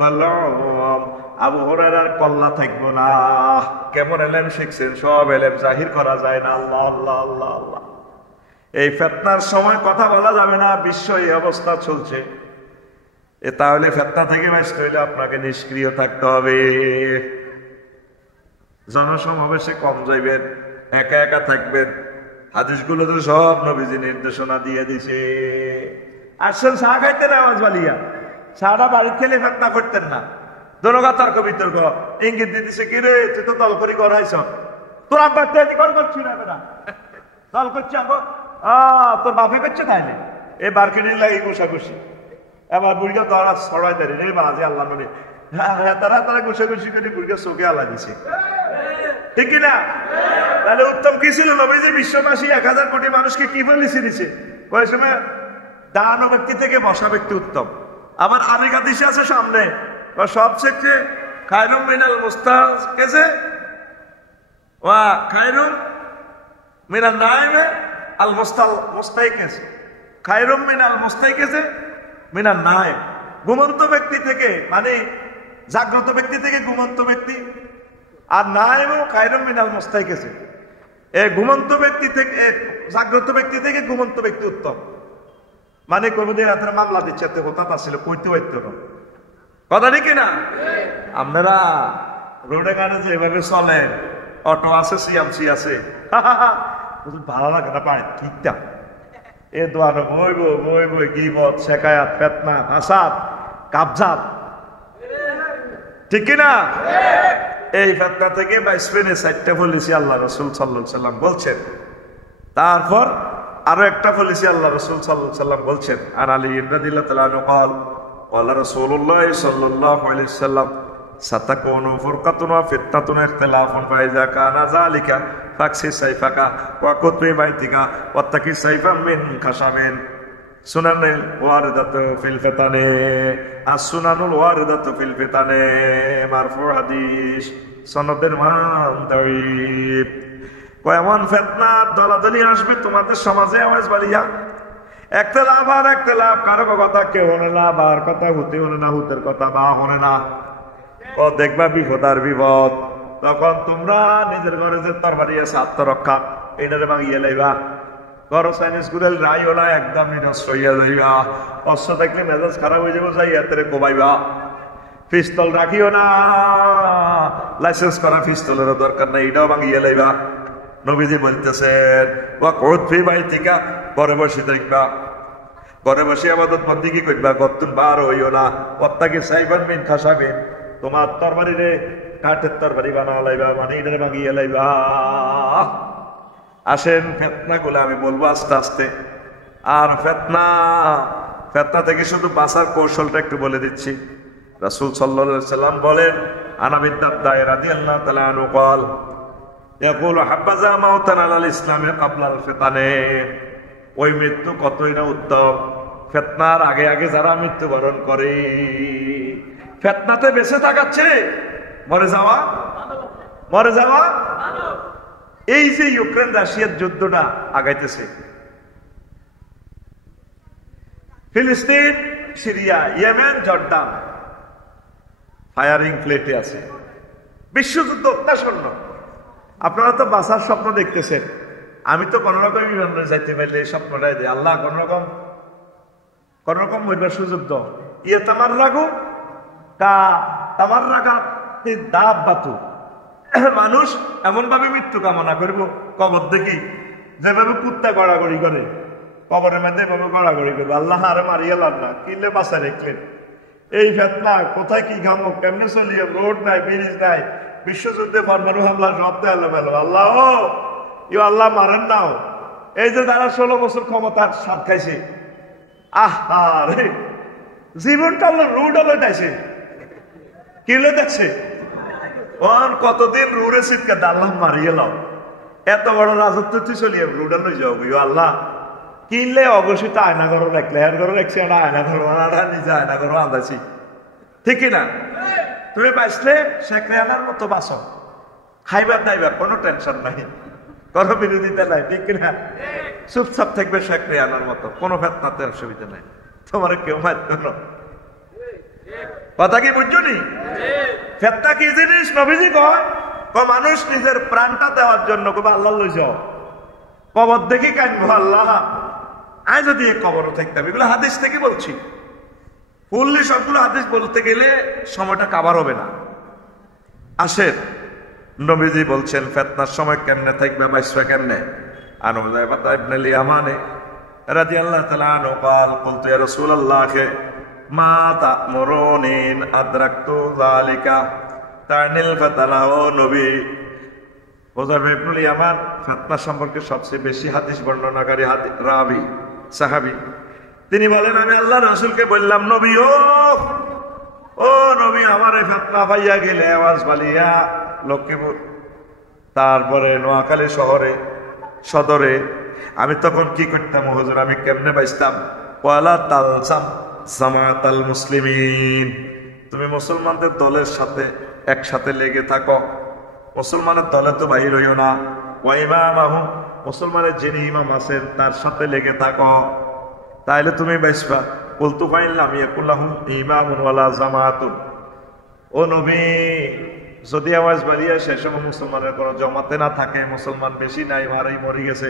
বালম, আবু হুরায়রার কল্লা থাকবো না। কেমন এলেম শিখছেন, সব এলেম জাহির করা যায় না। আল্লাহ আল্লাহ আল্লাহ আল্লাহ। এই ফিতনার সময় কথা বলা যাবে না, বিশ্ব এই অবস্থা চলছে। তাহলে ফিতনা থেকে বাঁচতে হইলে আপনাকে নিষ্ক্রিয় থাকতে হবে। জনসমাবেশে কম যাইবেন, একা একা থাকবেন। হাদিসগুলো তো সব নবীজি নির্দেশনা দিয়ে দিছে। আসছেন চা খাইতেন আওয়াজ বালিয়া, চাটা বাড়ির খেলে ফিতনা করতেন না। দনগা তর্ক বিতর্ক ইঙ্গিত দিয়ে দিছে, কি রে তুই তো দল করি করাইছ, তোর আব্বা কর করছি না বেটা, দল করছি আব্বা, তোর বাপে করছে তাইলে এই বারকেনির লাগে ঘুষাঘুষি। এবার বুড়িকে তোরা ছড়াই দেয় রে বাজে আল্লাহ নবী, তারা তারা ঘুষাঘুষি করে বুড়িকে চোখে আলা দিছে, ঠিক কিনা? তাহলে উত্তম কি ছিল? নবীজি বিশ্ববাসী 1000 কোটি মানুষকে কি বলেছে দিছে? ওই সময় দাঁড়ানো ব্যক্তি থেকে বসা ব্যক্তি উত্তম। আবার আরেক হাদিসে আছে সামনে, সবচেয়ে খায়রুম মিনাল মুস্তাকেজে ওয়া খায়রুম মিনাল নাইমে আল মুস্তাইকেজ, খায়রুম মিনাল মুস্তাইকেজে মিনাল নাইম। ঘুমন্ত ব্যক্তি থেকে, মানে জাগ্রত ব্যক্তি থেকে ঘুমন্ত ব্যক্তি, আর নাইমও খায়রুম মিনাল মুস্তাইকেজে। এই ঘুমন্ত ব্যক্তি থেকে, জাগ্রত ব্যক্তি থেকে ঘুমন্ত ব্যক্তি উত্তম। মানে কোনদিন রাতের মামলা দিচ্ছে, কথা ছিল কইতে পারতো না, কথা ঠিক না? আপনারা রোডে ঘাটে যেভাবে চলেন, অটো আছে, সিএমসি আছে, ভালো লাগে না পায় ঠিকটা। এ দোয়ানো বইব বইব গীবত, শেখায়াত, ফিতনা, হাসাদ, কাবজাত, ঠিক কিনা? এই ফিতনা থেকে বাইসবেনে 4টা পলিসি আল্লাহ রাসূল সাল্লাল্লাহু আলাইহি সাল্লাম বলছেন। তারপর আরো একটা পলিসি আল্লাহ রাসূল সাল্লাল্লাহু আলাইহি সাল্লাম বলছেন। আর আলী রাদিয়াল্লাহু তাআলা আনহু قال قال رسول الله صلى الله عليه وسلم ستكون فرقة وفتنة اختلاف فإذا كان ذلك فاكسي سيفك وقط ببيتك واتقي سيفا من خشب سنن الواردة في الفتن السنن الواردة في الفتن مرفوع حديث সনদের মান দাইব। এমন ফিতনা দলাদলি আসবে তোমাদের সমাজে, আওয়াজ বাড়িয়া একতলাফ আর একতলাফ, কারো কথা কেউ হনে না, বার কথা হতে হনে না, হুতের কথা বা হনে না। ও দেখবা বিপদ আর বিপদ, তখন তোমরা নিজের ঘরে যে তরবারি আছে আত্মরক্ষা, এটারে ভাঙিয়ে লাইবা। ঘর চাইনিজ গুড়েল রাই ওলা একদম নিরস্ত্র হইয়া যাইবা। অস্ত্র থাকলে মেজাজ খারাপ হয়ে যাবো, যাই এতে কোবাইবা। পিস্তল রাখিও না, লাইসেন্স করা পিস্তলেরও দরকার নাই, এটাও ভাঙিয়ে লাইবা। নবীজি বলতেছেন ওয়াকুদ ফি বাইতিকা, ঘরে বসে দেখবা, ঘরে বসে ইবাদত বন্দেগী করবা, গতুন বার হইও না। ওয়াত্তাকি সাইফান মিন খাশাবিন, তোমার তরবারি রে কাঠের তরবারি বানা লাইবা, মানে এটারে ভাঙিয়ে লাইবা। আসেন ফিতনাগুলো আমি বলবো আস্তে আস্তে। আর ফিতনা থেকে শুধু বাঁচার কৌশলটা একটু বলে দিচ্ছি। রাসূল সাল্লাল্লাহু আলাইহি সাল্লাম বলেন, আনা বিদ্দাত রাদিয়াল্লাহু তাআলা আনহু قال يقول حبذا موتا على الاسلام قبل الفتن, ওই মৃত্যু কতই না উত্তম ফিতনার আগে আগে যারা মৃত্যুবরণ করে। ফিতনাতে বেঁচে থাকাচ্ছে মরে যাওয়া। এই যে ইউক্রেন রাশিয়ার যুদ্ধটা আগাইতেছে, ফিলিস্তিন, সিরিয়া, ইয়েমেন, জর্ডান ফায়ারিং প্লেটে আছে, বিশ্বযুদ্ধ অত্যাসন্ন। আপনারা তো বাঁচার স্বপ্ন দেখতেছেন, আমি তো কোন রকম বিমানে যাইতে পারলে এই স্বপ্নটাই দেয় আল্লাহ, কোন রকম মরবার সুযোগ দাও। ইয়ে তামার রাগো তামার রাগা দাব বাতু, মানুষ এমন ভাবে মৃত্যু কামনা করব কবর দেখি, যেভাবে কুত্তা গড়াগড়ি করে কবরের মধ্যে এভাবে গড়াগড়ি করবে, আল্লাহ আরে মারিয়া লাভ না, কিনলে বাঁচা রেখলেন। এই ফেতনা কোথায় কি খামো, কেমনে চলিয়ে, রোড নাই, ব্রিজ নাই, বিশ্বযুদ্ধে পরমাণু হামলা সব এলোমেলো। আল্লাহ আল্লাহ মারেন নাও। এই যে তারা 16 বছর ক্ষমতার স্বাদ খাইছে, আরে জীবনটা আল্লাহ রুড লইতেছে, কি লইতেছে, কতদিন রুড়ে সিটকে আল্লাহ মারিয়ে লাও, এত বড় রাজত্ব তুই চলিয়ে রুডা লই যাও। আল্লাহ কিনলে অবশ্যই আয়না ঘর রাখলে, এর ঘরে রাখছি না, আয়না ঘর নিজে আয়না ঘর আন্দাছি, ঠিক না? তুমি বাঁচলে শেখ রেহানার মতো বাঁচো, খাইবার দাইবার কোনো টেনশন নাই, কোনো বিরোধিতা নাই, ঠিক না? চুপচাপ থাকবে শেখ রেহানার মতো, কোনো ফেতনাতে অসুবিধা নাই, তোমার কেউ মারতো না। কথা কি বুঝছো নি? ফেতনা কি জিনিস নবীজি কয়, মানুষ নিজের প্রাণটা দেওয়ার জন্য আল্লাহ লই যাও, কবর দেখি কানবো, আল্লাহ আয় যদি কবর থাকতাম। এগুলো হাদিস থেকে বলছি, ফুললি সবগুলো হাদিস বলতে গেলে সময়টা কাভার হবে না। আসেন, নবীজি বলছেন ফেতনার সময় কেমনে থাকবে, বাঁচবে কেমনে। আন হুযায়ফা ইবনে আল-ইয়ামান রাদিয়াল্লাহু তাআলা আনহু قال قلت يا رسول الله ما تأمروني إن أدركت ذلك তানিল ফাতনা। ও নবী, হুযায়ফা ইবনে আল-ইয়ামান ফিতনা সম্পর্কে সবচেয়ে বেশি হাদিস বর্ণনাকারী রাবী সাহাবী, তিনি বলেন আমি আল্লাহর রাসূলকে বললাম, নবী ও নবী, আমার এই ফিতনা পাইয়া গেলে আওয়াজ বালিয়া লক্ষ্মীপুর, তারপরে নোয়াখালী শহরে সদরে, আমি তখন কি করতাম হুজুর, আমি কেমনে বাঁচতাম? ওয়ালা তালসাম জামাতাল মুসলিমিন, তুমি মুসলমানদের দলের সাথে একসাথে লেগে থাকো, মুসলমানের দলে তো বাহির হইও না। ওয়া ইমামাহু, মুসলমানের যিনি ইমাম আছেন তার সাথে লেগে থাকো, তাইলে তুমি বাঁচবা। কুলতু ফাইল্লাম ইয়াকুল্লাহু ইমামুন ওয়ালা জামাতুন। ও নবী, যদি আওয়াজ বাড়িয়ে সে সময় মুসলমানের কোনো জমাতে না থাকে, মুসলমান বেশি নাই, মারাই মরে গেছে,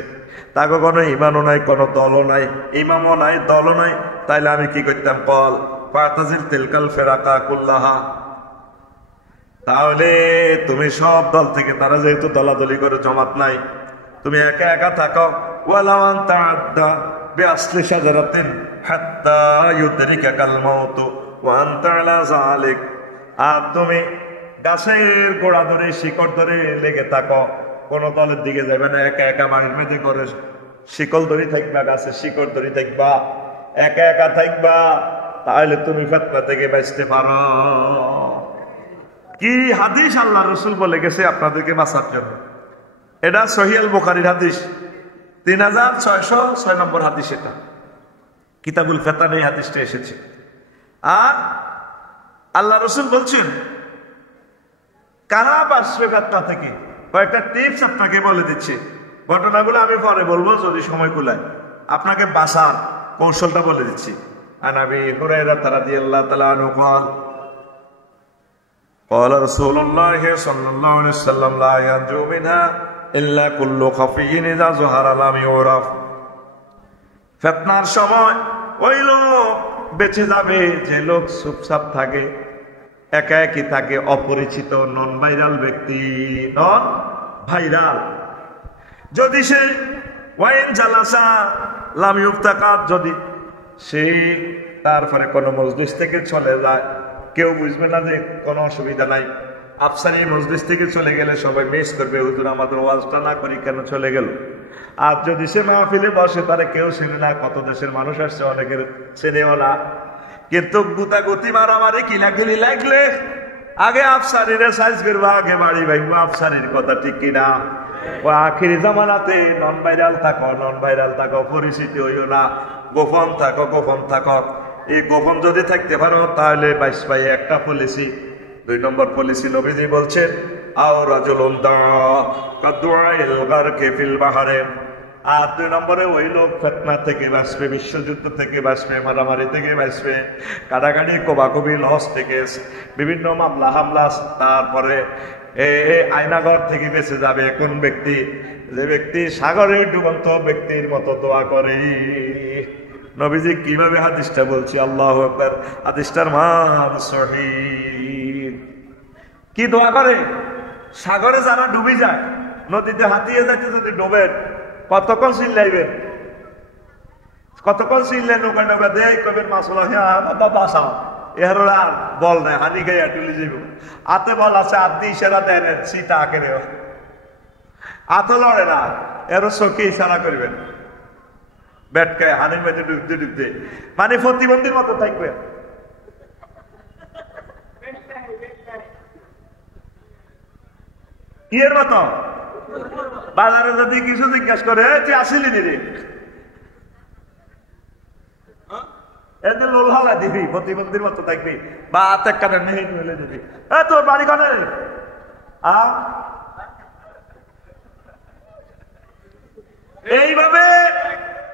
তাকে কোনো ইমানও নাই, কোনো দলও নাই, ইমামও নাই, দলও নাই, তাইলে আমি কি করতাম? কল ফাতাজিল তিলকাল ফিরাকা কুল্লাহা, তাহলে তুমি সব দল থেকে, তারা যেহেতু দলাদলি করে জমাত নাই, তুমি একা একা থাকো। ওয়ালাউ আনতা আদা বিআসলি শাজারাতিন হাত্তা ইউদরিকাল মাউত ওয়া আনতা আলা যালিক, আর তুমি গাছের গোড়া ধরে, শিকড় ধরে লেগে থাকো, কোন দলের দিকে যাবে না, একা একা মাঝে মেঝে করে শিকল ধরে থাকবা, গাছের শিকড় ধরে থাকবা, একা একা থাকবা, তাহলে তুমি ফিতনা থেকে বাঁচতে পারো। কি হাদিস আল্লাহ রাসূল বলে গেছে আপনাদেরকে বাঁচার জন্য। এটা সহিহ আল বুখারীর হাদিস, 3606 নম্বর হাদিস, এটা কিতাবুল ফিতান এই হাদিসটা এসেছে। আর আল্লাহ রাসূল বলছেন কারা বাঁচবে ফিতনা থেকে, কয়েকটা টিপস আপনাকে বলে দিচ্ছি। ঘটনাগুলো আমি পরে বলবো যদি সময় কুলায়, আপনাকে বাঁচার কৌশলটা বলে দিচ্ছি। আন আবি হুরায়রা রাদিয়াল্লাহু তাআলা আনহু قال قال رسول الله صلى الله عليه وسلم لا ينجو منها إلا كل خفي إذا ظهر لم يعرف। ফিতনার সময় ওই লোক বেঁচে যাবে যে লোক চুপচাপ থাকে, একা একই থাকে, অপরিচিত, নন ভাইরাল ব্যক্তি, নন ভাইরাল। যদি সে ওয়াইন জালাসা লাম ইউফতাকাত, যদি সে তারপরে কোনো মজলিস থেকে চলে যায়, কেউ বুঝবে না যে কোনো অসুবিধা নাই। আফসারি মজলিস থেকে চলে গেলে সবাই মিস করবে, হুজুর আমাদের ওয়াজটা না করি কেন চলে গেল। আর যদি সে মাহফিলে বসে, তারে কেউ চেনে না, কত দেশের মানুষ আসছে, অনেকের চেনেও না, কিন্তু গুতাগুতি মারামারি কিলাকিলি লাগলে আগে আফসারিরে সাইজ করবো, আগে বাড়ি ভাইবো আফসারির কথা, ঠিক কিনা? ও আখিরি জামানাতে নন ভাইরাল থাকো, নন ভাইরাল থাকো, পরিচিতি হইও না, গোপন থাকো, গোপন থাকো। এই গোপন যদি থাকতে পারো তাহলে 22 পাই একটা পলিসি। 2 নম্বর পলিসি নবীজি বলছেন আও রাজুলুন কাদুআইল গারকি ফিল বাহরে। আর 2 নম্বরে ওই লোক ফিতনা থেকে বাঁচবে, বিশ্বযুদ্ধ থেকে বাঁচবে, মারামারি থেকে বাঁচবে, কাটাকাটি, কোবাকুবি, লস থেকে, বিভিন্ন মামলা হামলা, তারপরে আয়নাঘর থেকে বেঁচে যাবে কোন ব্যক্তি? যে ব্যক্তি সাগরে ডুবন্ত ব্যক্তির মতো দোয়া করে। নবীজি কিভাবে হাদিসটা বলছি, আল্লাহু আকবার, হাদিসটার মান সহিহ। কি দোয়া করে? সাগরে যারা ডুবে যায়, নদীতে হাতিয়ে যাইতে যদি ডুবেন, কতক্ষণ চিল্লাইবেন, কতক্ষণ চিল্লাই নৌকা নৌকা দেয়, কবেন মাসলা, হ্যাঁ বাবা বাঁচাও, এর আর বল নাই, হানি গাইয়া টুলে যাব। আতে বল আছে, আদি ইশারা দেন সিটা আঁকেরে, আতো লড়ে না, এরও চোখে ইশারা করবেন, ব্যাটকায় হানির মধ্যে ডুবতে ডুবতে, মানে প্রতিবন্ধীর মতো থাকবে। কি এর মতো? বাজারে যদি কিছু জিজ্ঞাসা করে তুই আসিলি রে, এদের লোলহালা দিবি, প্রতিবন্ধীর মতো থাকবি, বা হাতে কানে মেহে মেলে দিবি, তোর বাড়ি কানে এইভাবে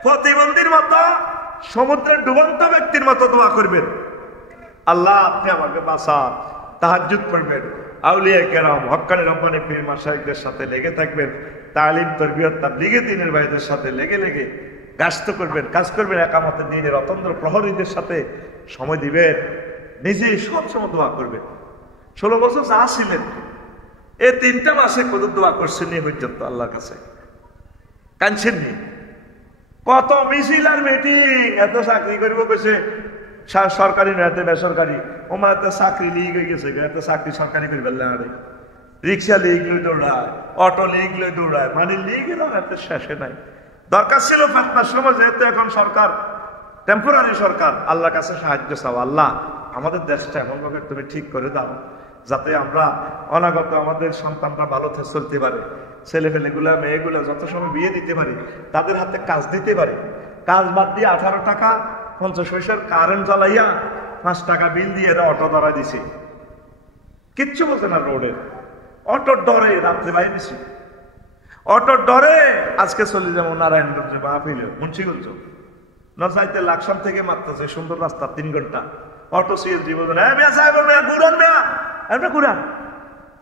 প্রতিবন্ধীর মতো সমুদ্রের ডুবন্ত ব্যক্তির মতো দোয়া করবেন, আল্লাহ আপনি আমাকে বাঁচান। তাহাজ্জুদ পড়বেন, আউলিয়া কেরাম হক্কানি রব্বানি পীর মাশায়েখদের সাথে লেগে থাকবেন, তালিম তরবিয়ত তাবলীগে দ্বীনের ভাইদের সাথে লেগে লেগে গাস্ত করবেন, কাজ করবেন, একামতে দ্বীনের অতন্দ্র প্রহরীদের সাথে সময় দিবেন, নিজেই সবসময় দোয়া করবেন। 16 বছর যা ছিলেন এই 3টা মাসে কত দোয়া করছেন এই পর্যন্ত আল্লাহর কাছে, কাঁদছেননি? কত মিছিল আর মিটিং, এত চাকরি করবো কেছে, সরকারি না এত বেসরকারি, ওমা এত চাকরি লিগ হয়ে গেছে, এত চাকরি সরকারি করে ফেললে, রিক্সা লিগ লই দৌড়ায়, অটো লিগ লই দৌড়ায়, মানে লিগ এলাম এত শেষে নাই। দরকার ছিল ফেতনার সময়, যেহেতু এখন সরকার টেম্পোরারি সরকার, আল্লাহর কাছে সাহায্য চাও, আল্লাহ আমাদের দেশটা এমন ভাবে তুমি ঠিক করে দাও যাতে আমরা অনাগত আমাদের সন্তানরা ভালো চলতে পারে, ছেলে পেলেগুলা মেয়েগুলা যত সময় বিয়ে দিতে পারি, তাদের হাতে কাজ দিতে পারে। কাজ বাদ দিয়ে 18 টাকা 50 পয়সার কারেন্ট জ্বালাইয়া 5 টাকা বিল দিয়ে এরা অটো ধরা দিছে, কিচ্ছু বলছে না। রোডে অটোর ডরে রাত্রে বাইরে দিছি, অটোর ডরে আজকে চলে যাবো নারায়ণগঞ্জে বা ফিলে মুন্সিগঞ্জ না চাইতে লাকসাম থেকে মারতেছে সুন্দর রাস্তা 3 ঘন্টা অটো সিএনজি বলবেন ঘুরান।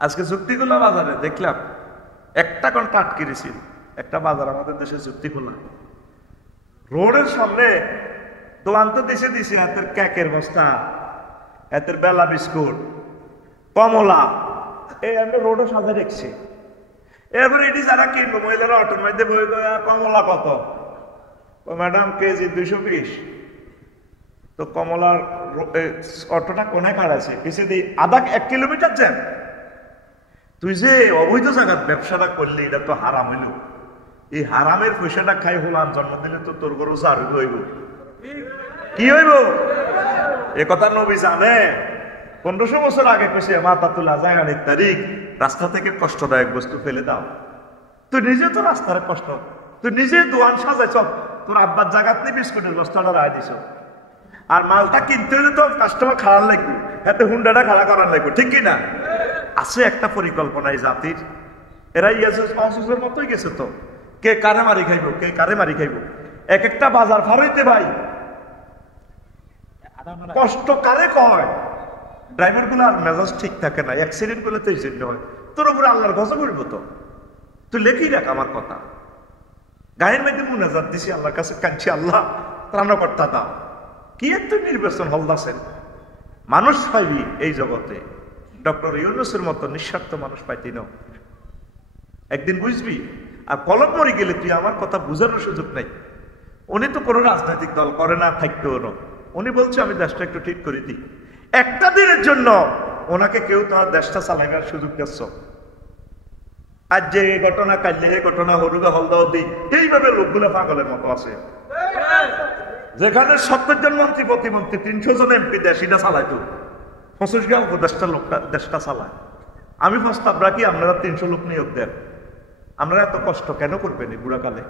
আজকে যুক্তিগুলো বাজারে দেখলাম, একটা ঘন্টা আটকে গেছি, একটা বাজার আমাদের দেশে যুক্তি খোলা, রোডের সামনে দোকান তো দিছে হাতের কেকের বস্তা, হাতের বেলা বিস্কুট, কমলা, এই আমি রোডে সাজা রেখছি। এরপরে এটি যারা কিনবো মহিলারা অটোর মধ্যে বই, কমলা কত? Madam KG 220। তো কমলার অটোটা কোনায় কাড়াছে, পিছিয়ে দিই 1 কিলোমিটার যান। তুই যে অবৈধ জায়গার ব্যবসাটা করলি, এটা তো হারাম হইল। এই হারামের পয়সাটা খাই হলাম জন্মদিনে তো তোর গরু চার হইব, কি হইব? এ কথা নবী জানে। 1500 বছর আগে কইছে মাতা তুলা জায়গানির তারিখ, রাস্তা থেকে কষ্টদায়ক বস্তু ফেলে দাও। তুই নিজে তো রাস্তার কষ্ট, তুই নিজে দোয়ান সাজাইছ, তোর আব্বার জায়গাত নিয়ে বিস্কুটের বস্তাটা রায় দিছ, আর মালটা কিনতে হলে তো কাস্টমার খারাপ লাগবে, এতে হুন্ডাটা খাড়া করার লাগবে, ঠিক কিনা? আছে একটা পরিকল্পনা এই জাতির, এরা ইয়াসুসের মতোই গেছে। তো কে কারে মারি খাইব, কে কারে মারি খাইব, এক একটা বাজার ফারাইতে ভাই কষ্ট কারে কয়? ড্রাইভার গুলো আর মেজাজ ঠিক থাকে না, অ্যাক্সিডেন্ট করলে তো এই জন্য হয়। তোর উপরে আল্লাহর গজব করবো, তো তুই লেখি রাখ আমার কথা। গায়ের মধ্যে মুনাজাত দিছি আল্লাহর কাছে, কাঁদছি, আল্লাহ ত্রাণকর্তা দাও। কি এত নির্বাচন হলদাসেন মানুষ পাইবি এই জগতে, ডক্টর ইউনূসের মতো নিঃস্বার্থ মানুষ পাইতি না, একদিন বুঝবি। আর কলম মরে গেলে তুই আমার কথা বুঝানোর সুযোগ নাই। উনি তো কোনো রাজনৈতিক দল করে না, থাকতেও না। উনি বলছে আমি দেশটা একটু ঠিক করে দিই, একটা দিনের জন্য ওনাকে কেউ তোমার দেশটা চালাইবার সুযোগ দিচ্ছ। আজ যে ঘটনা, কাল যে ঘটনা, হরুগা হলদাও দিই, এইভাবে লোকগুলো পাগলের মতো আছে। যেখানে 70 জন মন্ত্রী প্রতিমন্ত্রী, 300 জন এমপি দেশিটা চালাইতো, 25 গাঁও উপদেষ্টা লোকটা দেশটা চালায়। আমি প্রস্তাব রাখি আপনারা 300 লোক নিয়োগ দেন, আপনারা এত কষ্ট কেন করবেন এই বুড়াকালে?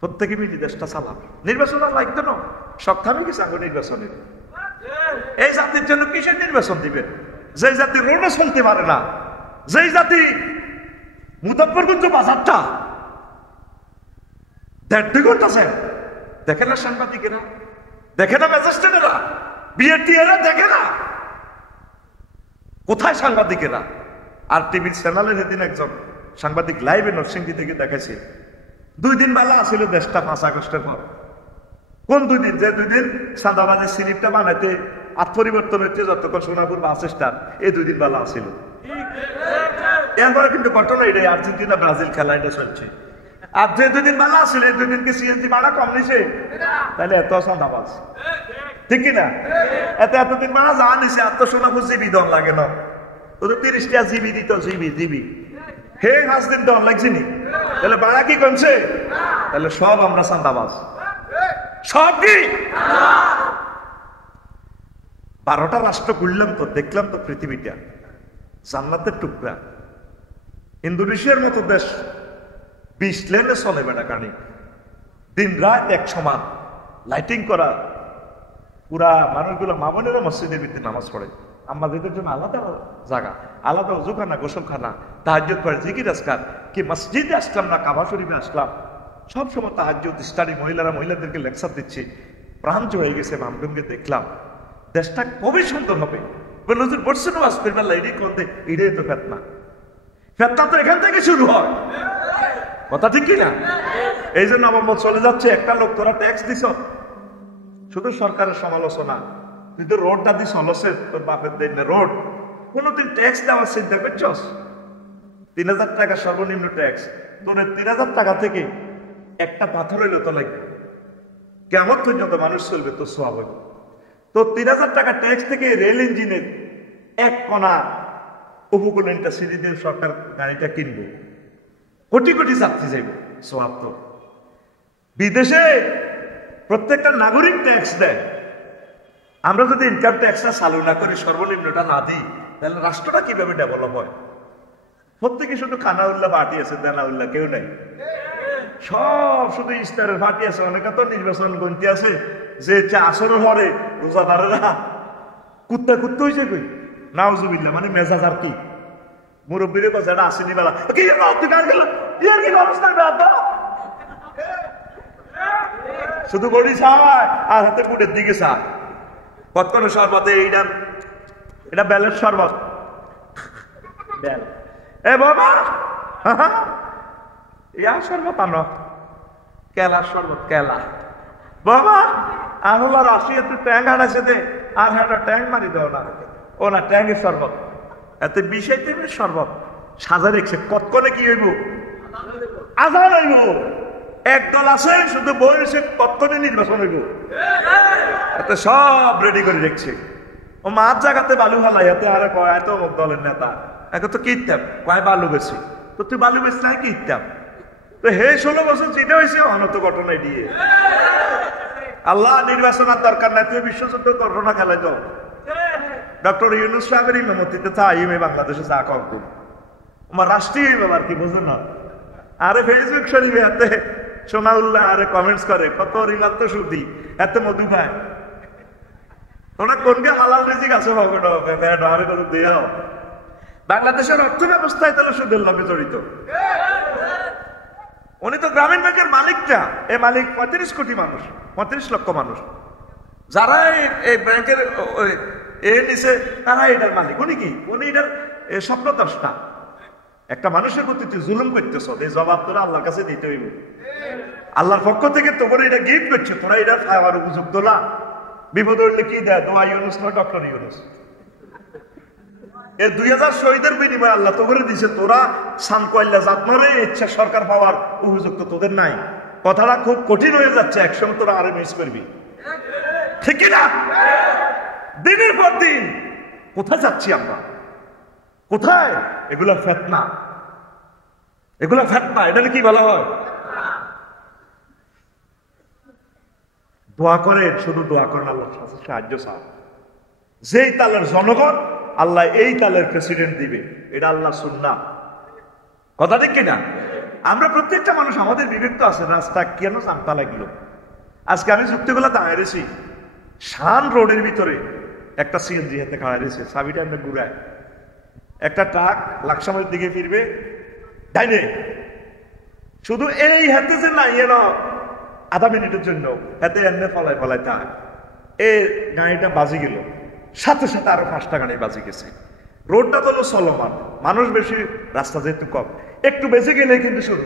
প্রত্যেকে মিলি দেশটা চালান, নির্বাচন আর লাগতো না, সব থামে গেছে আগে নির্বাচনের। এই জাতির জন্য কিসের নির্বাচন দিবেন? যে জাতি রোডে চলতে পারে না, যেই জাতি মুজফ্ফরগঞ্জ বাজারটা 1.5 ঘন্টা দেখে না, সাংবাদিকেরা দেখে না, ম্যাজিস্ট্রেটেরা, বিএটিএরা দেখে না, কোথায় সাংবাদিকেরা? আর টিভির চ্যানেলে সেদিন একজন সাংবাদিক লাইভে নরসিংদী থেকে দেখাইছে, 2 দিন বেলা আসছিল দেশটা 5 আগস্টের পর। কোন 2 দিন? যে 2 দিন চাঁদাবাজের স্লিপটা বানাইতে আত্মপরিবর্তন হচ্ছে, যতক্ষণ সোনাপুর বাস স্ট্যান্ড, এই 2 দিন বেলা আসছিল। এরপরে কিন্তু ঘটনা এটাই, আর্জেন্টিনা ব্রাজিল খেলা এটা চলছে। আর যে 2 দিন বেলা আসছিল, এই 2 দিনকে সিএনজি ভাড়া কম নিছে, তাহলে এত চাঁদাবাজ। ঠিক কিনা? এতদিন মারা জানিস আত্মসোনাপুর জিবি দন লাগে না, তো 30টা জিবি দিত, জিবি হে 5 দিন দন লাগছে নি, তাহলে বাড়া কি কমছে? তাহলে সব আমরা চান্দাবাজ, সব কি 12টা রাষ্ট্র ঘুরলাম তো, দেখলাম তো পৃথিবীটা জান্নাতের টুকরা। ইন্দোনেশিয়ার মতো দেশ 20 লেনে চলে বেড়াকানি, দিন রাত এক সমান, লাইটিং করা, পুরা মানুষগুলো মামনেরও মসজিদের ভিতরে নামাজ পড়ে। আমাদের জন্য আলাদা জায়গা, আলাদা ওযুখানা, গোসলখানা, তাহাজ্জুদ পড়ে, জিকির আজকার। কি মসজিদে আসলাম না কাবা শরীফে আসলাম, সবসময় তাহাজ্জুদ স্টাডি, মহিলাদেরকে লেকচার দিচ্ছে, প্রাণ হয়ে গেছে। মামডুমকে দেখলাম, দেশটা খুবই সুন্দর হবে। নজর পড়ছে না আসবে এটাই করতে, এটাই তো ফেতনা। ফেতনা তো এখান থেকে শুরু হয়, কথা ঠিক কিনা? এই জন্য আমার চলে যাচ্ছে একটা লোক, তোরা ট্যাক্স দিছ, শুধু সরকারের সমালোচনা, তুই তো রোডটা দিস হলসে, তোর বাপের দেন রোড, কোনোদিন ট্যাক্স দেওয়ার চিন্তা করছস? 3000 টাকা সর্বনিম্ন ট্যাক্স, তোর 3000 টাকা থেকে একটা পাথর হইলো তো লাগবে, কেমন পর্যন্ত মানুষ চলবে তোর স্বভাব। তো 3000 টাকা ট্যাক্স থেকে রেল ইঞ্জিনের এক কণা উপকূলটা সিঁড়ি দিয়ে সরকার গাড়িটা কিনবে, কোটি কোটি যাত্রী যাইব, স্বভাব তো। বিদেশে প্রত্যেকটা নাগরিক ট্যাক্স দেয়, আমরা যদি ইনকাম ট্যাক্সটা চালু না করি, সর্বনিম্নটা না দিই, তাহলে রাষ্ট্রটা কিভাবে ডেভেলপ হয়? প্রত্যেকে শুধু খানাউল্লাহ পার্টি আছে, দেনাউল্লাহ কেউ নাই, সব শুধু ইস্তারের পার্টি আছে। অনেকে তো নির্বাচন গন্তি আছে যে আসর হরে রোজাদারেরা কুত্তা হয়েছে কই, নাউজুবিল্লাহ, মানে মেজাজ আর কি, মুরব্বীর কাছে এটা আসেনি বেলা কি শুধু বডি চায় আর হাতে মুডের দিকে চায়। কতক্ষণ শরবতে এটা বেলের শরবত, এ বাবা ইয়া শরবত আনো, কেলার শরবত, কেলা বাবা আনলা রাশি এত ট্যাং আনাছে দে, আর একটা ট্যাং মারি দেও না, ও না ট্যাংয়ের শরবত, এত বিষয় দেবের শরবত সাজা রেখছে। কতক্ষণে কি হইব? আজান হইব। একদল আছে শুধু বই, কতক্ষণে নির্বাচন হইব, এত সব রেডি করে রেখছে। ও মাছ জায়গাতে বালু হালাই, এত আরে কয় এত দলের নেতা, এখন তো কিনতাম কয় বালু বেশি, তো তুই বালু বেশি নাই কিনতাম, তো হে 16 বছর চিন্তা হয়েছে অনত ঘটনায় দিয়ে। আল্লাহ নির্বাচনের দরকার নাই, তুই বিশ্বযুদ্ধ ঘটনা খেলাই তো। ডক্টর ইউনূস সাহেবের ইমামতিতে চাইমে বাংলাদেশে চা কম, আমার রাষ্ট্রীয় ব্যাপার কি বোঝে না। আরে ফেসবুক শরীফে হাতে সোনাউল্লাহ আরে কমেন্টস করে, কত রিমাল তো সুদি, এত মধু খায়, তোমরা কোনকে হালাল রিজিক আছে আরে কত দেও। বাংলাদেশের অর্থ ব্যবস্থায় তাহলে সুদের লগে জড়িত। উনি তো গ্রামীণ ব্যাংকের মালিকটা, এই মালিক 35 কোটি মানুষ, 35 লক্ষ মানুষ, যারা এই ব্যাংকের নিচে তারা এটার মালিক। উনি কি? উনি এটার স্বপ্নদ্রষ্টা। একটা মানুষের প্রতি তুই জুলুম করতেছ, এই জবাব তোরা আল্লাহর কাছে দিতে হইব। আল্লাহর পক্ষ থেকে তোমরা এটা গিফট করছে, তোরা এটা খাওয়ার উপযুক্ত না। বিপদ হইলে কি দেয়? দোয়া ইউনূস না ডক্টর ইউনূস। এর 2000 শহীদের বিনিময়ে আল্লাহ তো করে দিছে, তোরা সানকোয়াল্লা জাতমারে ইচ্ছা সরকার পাওয়ার উপযুক্ত তোদের নাই। কথাটা খুব কঠিন হয়ে যাচ্ছে, একসঙ্গে তোরা আরে মিস করবি, ঠিক না? দিনের পর দিন কোথায় যাচ্ছি আমরা? কোথায়? এগুলা ফিতনা, এগুলা ফিতনা। এটা কি বলা হয়? দোয়া করেন, শুধু দোয়া করেন, আল্লাহর কাছে সাহায্য চান। যেই তালের জনগণ, আল্লাহ এই তালের প্রেসিডেন্ট দিবে, এটা আল্লাহ সুন্নাহ। কথা ঠিক কিনা? আমরা প্রত্যেকটা মানুষ, আমাদের বিবেক তো আছে, রাস্তা কেন জানতা লাগলো। আজকে আমি যুক্তিগুলা দাঁড়িয়েছি, শান রোডের ভিতরে একটা সিএনজি হাতে খাড়া রয়েছে, চাবিটা এমনি ঘুরায়, একটা ট্রাক লাকসামের দিকে ফিরবে ডাইনে, শুধু এই হাতে যে নাই এলো আধা মিনিটের জন্য, হাতে এমনি ফলায় ফলায় ট্রাক, এই গাড়িটা বাজি গেল, সাথে সাথে আরো 5টা গাড়ি বাজি গেছে। রোডটা তো চলমান, মানুষ বেশি, রাস্তা যেহেতু কম, একটু বেঁচে গেলে কিন্তু শুরু।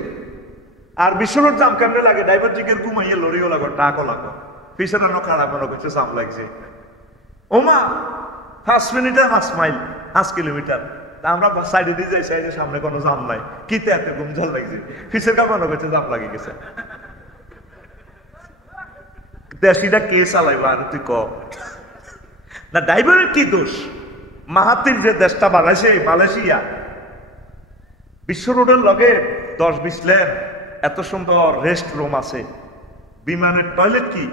আর বিশ্ব রোড জাম কেমনে লাগে? ড্রাইভার জিগের ঘুমাইয়ে লরিও লাগো, ট্রাকও লাগো, পিছনে খারাপ মনে করছে জাম লাগছে। ওমা 5 মিনিটে 5 মাইল, 5 কিলোমিটার, আমরা সাইডে দিয়ে যাই, সাইডে সামনে কোনো জাম নাই, কিতে এত ঘুম জল লাগছে, পিছের কাপ মনে করছে জাম লাগে গেছে। দেশিটা কে চালাইব আর তুই ক না ড্রাইভারের কি দোষ? মাহাতির যে দেশটা বানাইছে মালয়েশিয়া, বিশ্ব রোডের লগে 10-20 লেন এত সুন্দর রেস্ট রুম আছে, বিমানের টয়লেট কি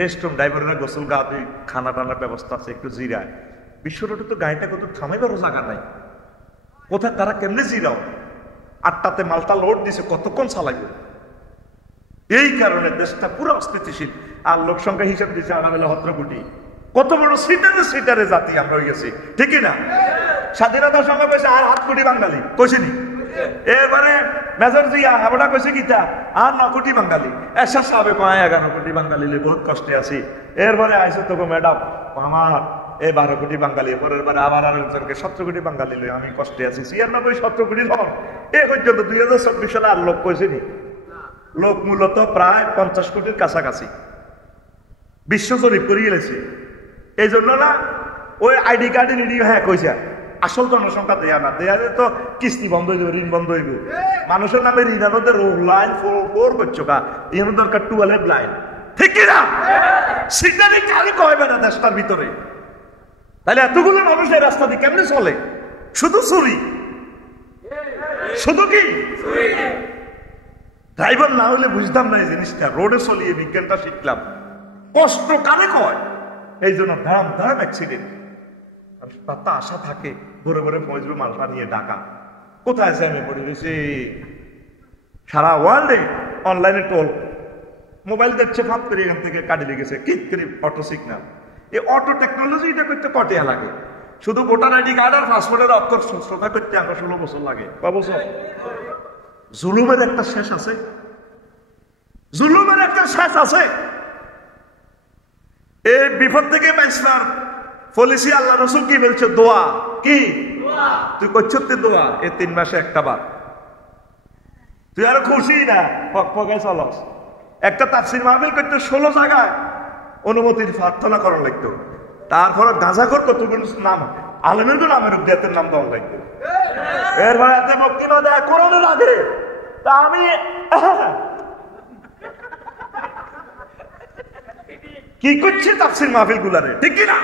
রেস্ট রুম, ড্রাইভারের গোসল গা দুই খানা টানার ব্যবস্থা আছে, একটু জিরায়। বিশ্ব রোডে তো গাড়িটা কত থামাইবারও জায়গা নাই, কোথায় তারা কেমনে জিরাও? 8টাতে মালটা লোড দিছে, কতক্ষণ চালাইবে? এই কারণে দেশটা পুরো অস্থিতিশীল। আর লোক সংখ্যা হিসাব দিচ্ছে 17 কোটি। কত বড় সিটারে জাতি আমরা হয়ে গেছি, ঠিকই না? স্বাধীনতার সময় কইছে আর 7 কোটি বাঙালি, কইছিনি? এবারে মেজর জিয়া আমরা কইছে কিতা আর 9 কোটি বাঙালি। এরশাদ সাহেব কয় 11 কোটি বাঙালি বহুত কষ্টে আছি। এরপরে আইছে তো ম্যাডাম আমার 12 কোটি বাঙালি, পরের বারে আবার আরেকজনকে 17 কোটি বাঙালি লই আমি কষ্টে আছি। 96-17 কোটি লোক এ পর্যন্ত 2024 সালে আর লোক কইছেনি? লোক মূলত প্রায় 50 কোটির কাছাকাছি বিশ্ব জরিপ করিয়ে গেছে। এই জন্য না ওই আইডি কার্ডে হ্যাঁ কইছে আসল জনসংখ্যা দেয়া না, দেয়া তো কিস্তি বন্ধ হয়ে যাবে, ঋণ বন্ধ হইবে। মানুষের নামে ঋণ আনোদের লাইন ফোর করছো কা, এর দরকার 12 লাইন, ঠিক না? সিগনালি খালি কয়বে না দেশটার ভিতরে, তাহলে এতগুলো মানুষের রাস্তা দিয়ে কেমনে চলে? শুধু চুরি, শুধু কি ড্রাইভার না হলে বুঝতাম না এই জিনিসটা। রোডে চলিয়ে বিজ্ঞানটা শিখলাম, কষ্ট কারে কয়। এই জন্য ধাম ধাম অ্যাক্সিডেন্ট। তার তো আশা থাকে ঘুরে ঘুরে পৌঁছবে মালটা নিয়ে ঢাকা। কোথায় আছে আমি পড়ে গেছি? সারা ওয়ার্ল্ডে অনলাইনে টোল মোবাইল দেখছে, ফাঁপ করে এখান থেকে কাটি লেগেছে কৃত্রিম অটো সিগন্যাল। এই অটো টেকনোলজি এটা করতে কটিয়া লাগে? শুধু ভোটার আইডি কার্ড আর পাসপোর্টের অক্ষর সংশোধন করতে 16 বছর লাগে। কয় বছর? জুলুমের একটা শেষ আছে, জুলুমের একটা শেষ আছে। এই বিপদ থেকে বাঁচবার পলিসি আল্লাহ রসুল কি বলছে? দোয়া। কি তুই করছ? দোয়া এই 3 মাসে একটা বার। তুই আরো খুশি না পকায় চলস। একটা তাফসীর মাহফিল করতে 16 জায়গায় অনুমতির প্রার্থনা করা লাগতো। তারপরে গাঁজাখোর কত নাম আলেমের নামের উদ্যাতের নাম দেওয়া লাগতো। এরপরে এতে বক্তব্য দেয় কোরআনের আগে। তা আমি কি করছে তাফসীর মাহফিল গুলারে, ঠিক না?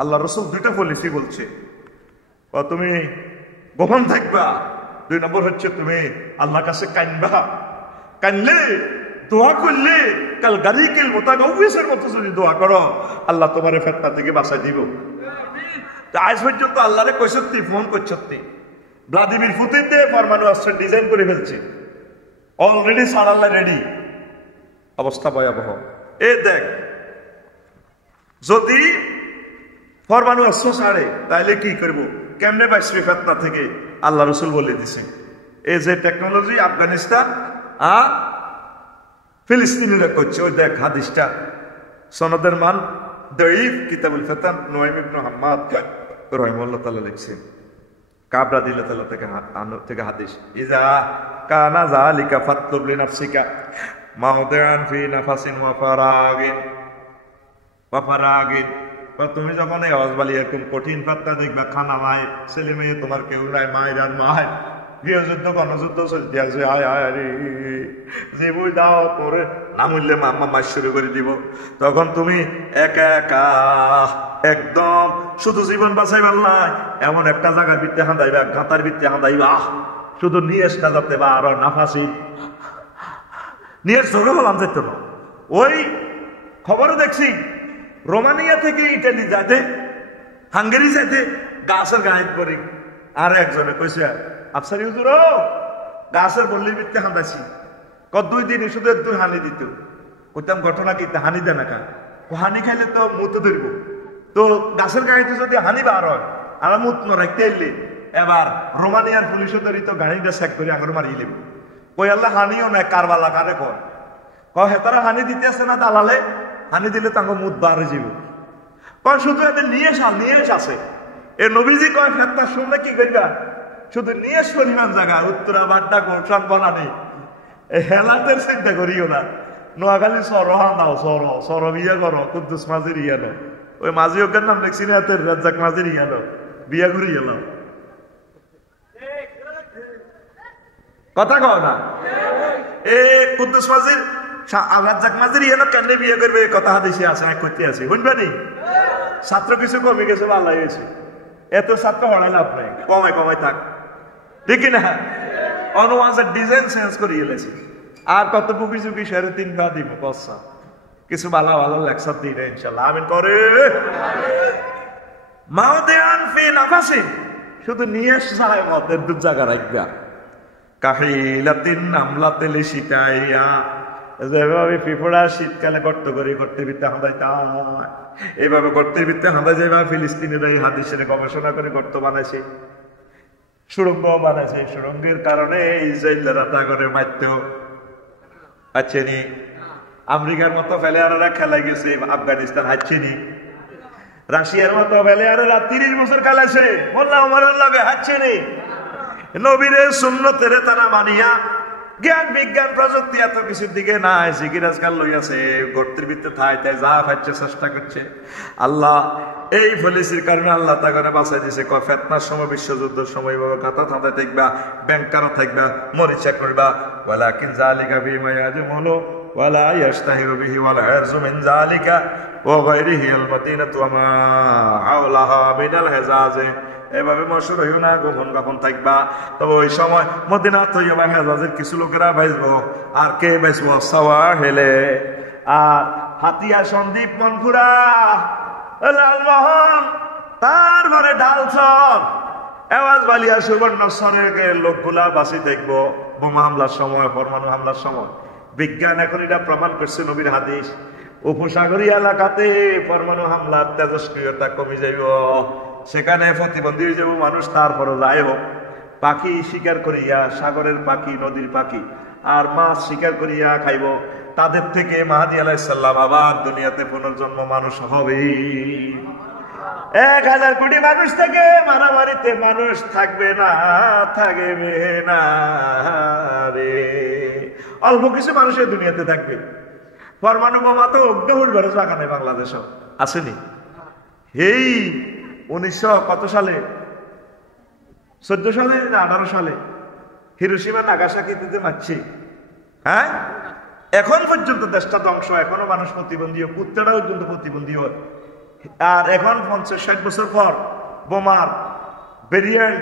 আল্লাহ রসুল 2টা পলিসি বলছে, তুমি গোপন থাকবা, 2 নম্বর হচ্ছে তুমি আল্লাহর কাছে কাঁদবা। কাঁদলে দোয়া করলে কাল গারিকিল মুতাগাউবিসের মতো যদি দোয়া করো আল্লাহ তোমার ফিতনা থেকে বাঁচাই দিব। আজ পর্যন্ত আল্লাহরে কইছতি, ফোন করছতি, ভ্লাদিমির পুতিনতে পরমাণু অস্ত্র ডিজাইন করে ফেলছে অলরেডি, সারাল্লাহ রেডি। অবস্থা ভয়াবহ। এই দেখ, যদি পরমাণু অস্ত্র ছাড়ে তাহলে কি করব, কেমনে বাঁচবে ফিতনা থেকে? আল্লাহ রসুল বলে দিছে এই যে টেকনোলজি আফগানিস্তান আর ফিলিস্তিনিরা করছে। ওই দেখ হাদিসটা, সনদের মান দঈফ, কিতাবুল ফিতান নুয়াইম ইবনে হাম্মাদ রাহিমাহুল্লাহ তাআলা লিখছেন, কাব রাদিয়াল্লাহু তাআলা থেকে হাদিস, ইজা কানা যালিকা ফাতলুব লিনাফসিকা মাউদিআন ফি নাফাসিন ওয়া ফারাগিন। তুমি যখন এই আওয়াজবালি এরকম কঠিন ফিতনা দেখবা, খানা মায়, ছেলে মেয়ে তোমার কেউ নাই, মায়ের আর মায়, গৃহযুদ্ধ গণযুদ্ধ চলতে আছে, আয় আয় আরে যে বই দাও করে না মূল্যে মাম্মা মাস শুরু করে দিব, তখন তুমি একা একা একদম শুধু জীবন বাঁচাই পারলাই এমন একটা জায়গার ভিত্তে হাঁদাইবা, গাঁতার ভিত্তে হাঁদাইবা, শুধু নিয়ে এসটা যাতে বা আরো নাফাসি নিয়ে ঝগড়া বললাম যেত না। ওই খবরে দেখছি রোমানিয়া থেকে ইটালি যাইতে, হাঙ্গেরি যাইতে গাছের গায়ে পড়ি, আর একজনে কইছে আফসারি হুজুর গাছের বললি মিথ্যে হাঁদাছি, 2 দিন শুধু 2 হানি দিত। কইতাম ঘটনা কি? হানি দেয় না, হানি খাইলে তো মুত ধরবো, তো গাছের গাড়িতে যদি হানি বার হয় আর মুত রাখতে এলে এবার রোমানিয়ার পুলিশও ধরি তো গাড়িটা চেক করে আঙুর মারিয়ে নেব। কই আল্লাহ হানিও নাই, কারবালা কারে কয় হেতারা হানি দিতে আসে না, দালালে হানি দিলে তাঙ্গ মুত বার হয়ে যাবে। কয় শুধু এদের নিয়ে আছে। এ নবীজি কয় ফেরতা শুনলে কি করবা, শুধু নিয়ে পরিমাণ জায়গা উত্তরা বাড্ডা গোলশান বানানি হেলাতের চিন্তা করিও না। নোয়াখালী সরহা নাও, সর বিয়া করো, কুদ্দুস মাঝির ইয়ানো, ওই মাঝি ওকের নাম দেখছি না, হাতের রাজ্জাক মাঝির ইয়ানো, বিয়া করি এলাম। কথা কও না? এ কুদ্দুস মাঝির রাজ্জাক মাঝের ইয়ে কেন বিয়ে করবে কথা হাদিসে আছে এক করতে আছে বুঝবানি ছাত্র কিছু কমে গেছে ভালো হয়েছে এত ছাত্র পড়াই লাভ নাই কমায় কমায় থাক ঠিক না অনুমাজের ডিজাইন চেঞ্জ করে গেলেছি আর কত বুকি চুকি 3.5 পা দিব বর্ষা কিছু ভালো ভালো লেকচার দিই না ইনশাল্লাহ আমিন করে মাউদিয়ান ফি নাফাসি শুধু নিয়ে যায় মদের দু জায়গা রাখবা কাহিলাতিন আমলাতেল শিকাইয়া যেভাবে পিঁপড়া শীতকালে গর্ত করে করতে বিদ্যা হাঁদায় তা এইভাবে গর্তের ভিত্তে হাঁদা যেভাবে ফিলিস্তিনের এই হাদিসের গবেষণা করে গর্ত বানাইছে সুড়ঙ্গ বানাইছে সুড়ঙ্গের কারণে ইসরায়েলরা তা করে মারত আচ্ছেনি আমেরিকার মতো প্লেয়াররা খেলায় গেছে আফগানিস্তান হারছেনি রাশিয়ার মতো প্লেয়াররা 30 বছর খেলাইছে মোল্লা ওমরের লগে হারছেনি নবীরে সুন্নতের তারা মানিয়া জ্ঞান বিজ্ঞান প্রযুক্তি এত কিছুর দিকে নাই সিকিরাজকাল লইয়াছে গর্তের ভিতরে থাইতে যা পাচ্ছে চেষ্টা করছে আল্লাহ এই পলিসির কারণে আল্লাহ তা করে বাঁচাই দিছে কয় ফিতনার সময় বিশ্বযুদ্ধের সময় বাবা কথা থাতে দেখবা ব্যাংকারও থাকবা মরিচা করবা ওয়ালাকিন যালিকা বিমা ইয়াজমুলু ওয়ালা ইয়াশতাহিরু বিহি ওয়াল হারজু মিন যালিকা ওয়া গায়রিহি আল মাদিনাতু ওয়া মা হাওলাহা মিনাল হিজাজ এভাবে মশুর হইও না গোপন গোপন থাকবা তবে ওই সময় মদিনা তৈবা হেজাজের কিছু লোকেরা বাঁচবো আর কে বাঁচবো সাওয়া হেলে আর হাতিয়া সন্দীপ মনপুরা লালমোহন তারপরে ঢালছর এওয়াজ বালিয়া সুবর্ণস্বরের লোকগুলা বাঁচি দেখবো বোমা হামলার সময় পরমাণু হামলার সময় বিজ্ঞান এখন এটা প্রমাণ করছে নবীর হাদিস উপসাগরীয় এলাকাতে পরমাণু হামলার তেজস্ক্রিয়তা কমে যাইব সেখানে প্রতিবন্ধী হয়ে যাবো মানুষ তারপরে যাই হোক পাখি শিকার করিয়া সাগরের পাখি নদীর পাখি আর মাছ শিকার করিয়া খাইব তাদের থেকে মাহাদি আলাইহিস সালাম আবার দুনিয়াতে পুনর্জন্ম মানুষ হবে 1000 কোটি মানুষ থেকে মারামারিতে মানুষ থাকবে না থাকবে না রে অল্প কিছু মানুষের দুনিয়াতে থাকবে পরমাণু বোমা তো অগ্নিহুড় জায়গা নেই বাংলাদেশে আসেনি এই 1900 কত সালে 14 সালে না 18 সালে হিরোশিমা নাগাসাকিতে মারছে হ্যাঁ এখন পর্যন্ত দেশটা ধ্বংস এখনো মানুষ প্রতিবন্ধী কুত্তাটাও পর্যন্ত প্রতিবন্ধী হয় আর এখন 50-60 বছর পর বোমার ভেরিয়েন্ট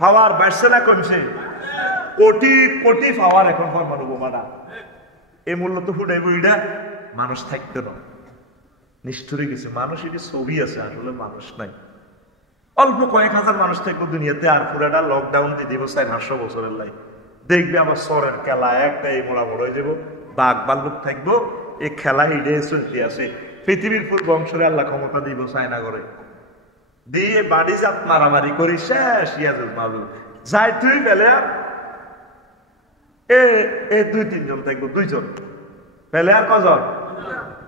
পাওয়ার বাড়ছে না কমছে কোটি কোটি পাওয়ার এখন পরমাণু বোমাটা এই মূল্য তো ফুটাইব এটা মানুষ থাকতে না নিষ্ঠুরে গেছে মানুষের ছবি আছে আসলে মানুষ নাই অল্প কয়েক হাজার মানুষ থাকবো দুনিয়াতে আর পুরাটা লকডাউন দিয়ে দিব 400 বছরের লাই দেখবে আবার সরের খেলা একটা এই মোড়ামোড় হয়ে যাবো বাঘ বাল্লুক থাকবো এই খেলা হিডে চলতে আছে পৃথিবীর পূর্ব অংশে আল্লাহ ক্ষমতা দিব চায়না করে দিয়ে বাড়ি জাত মারামারি করি শেষ ইয়াজুল মাহুল যাই তুই পেলে এ 2-3 জন থাকবো 2 জন পেলে আর কজন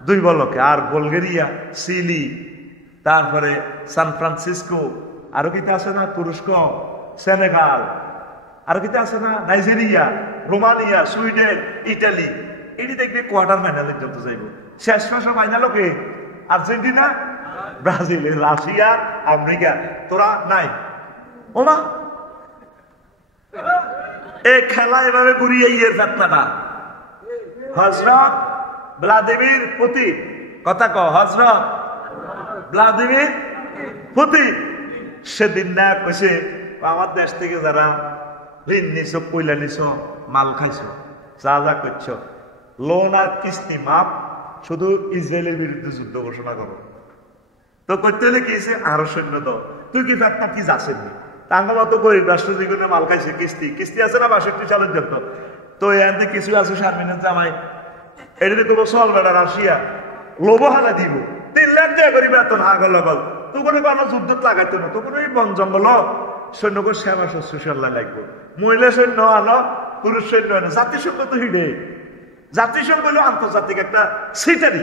2 বলকে আর বুলগেরিয়া চিলি তারপরে সান ফ্রান্সিসকো আরো কিতা আছে না তুরস্ক সেনেগাল আরো কিতা আছে না নাইজেরিয়া রোমানিয়া সুইডেন ইটালি এটি দেখবে কোয়ার্টার ফাইনালের যত যাইব শেষ ফাইনাল কে আর্জেন্টিনা ব্রাজিল রাশিয়া আমেরিকা তোরা নাই ওমা এই খেলা এভাবে ঘুরিয়ে ইয়ের ফেতনাটা হযরত ভ্লাদিমির পুতিন কথা কও হযরত ভ্লাদিমির পুতিন সেদিন না কইছে আমার দেশ থেকে যারা ঋণ নিছো কইলা নিছো মাল খাইছো যা যা করছো লোন আর কিস্তি মাপ শুধু ইসরায়েলের বিরুদ্ধে যুদ্ধ ঘোষণা করো তো করতে হলে কি আরো সৈন্য দাও তুই কি ফেতনা কি যাচ্ছেনি তাঙ্গা মতো গরিব রাষ্ট্র যেগুলো মাল খাইছে কিস্তি কিস্তি আছে না 62 সালের জন্য তো এখানে কিছু আছে শারমিনের জামাই এটা তো চলবে না রাশিয়া লোভ হানা দিব 3 লাখ টাকা করি বেতন আগল লগল তো কোনো যুদ্ধ লাগাইতো না তো কোনো বন জঙ্গল সৈন্যকে সেবা শুশ্রূষা লাগবে মহিলা সৈন্য আনো পুরুষ সৈন্য আনো জাতিসংঘ তো হিডে জাতিসংঘ হলো আন্তর্জাতিক একটা সিটারি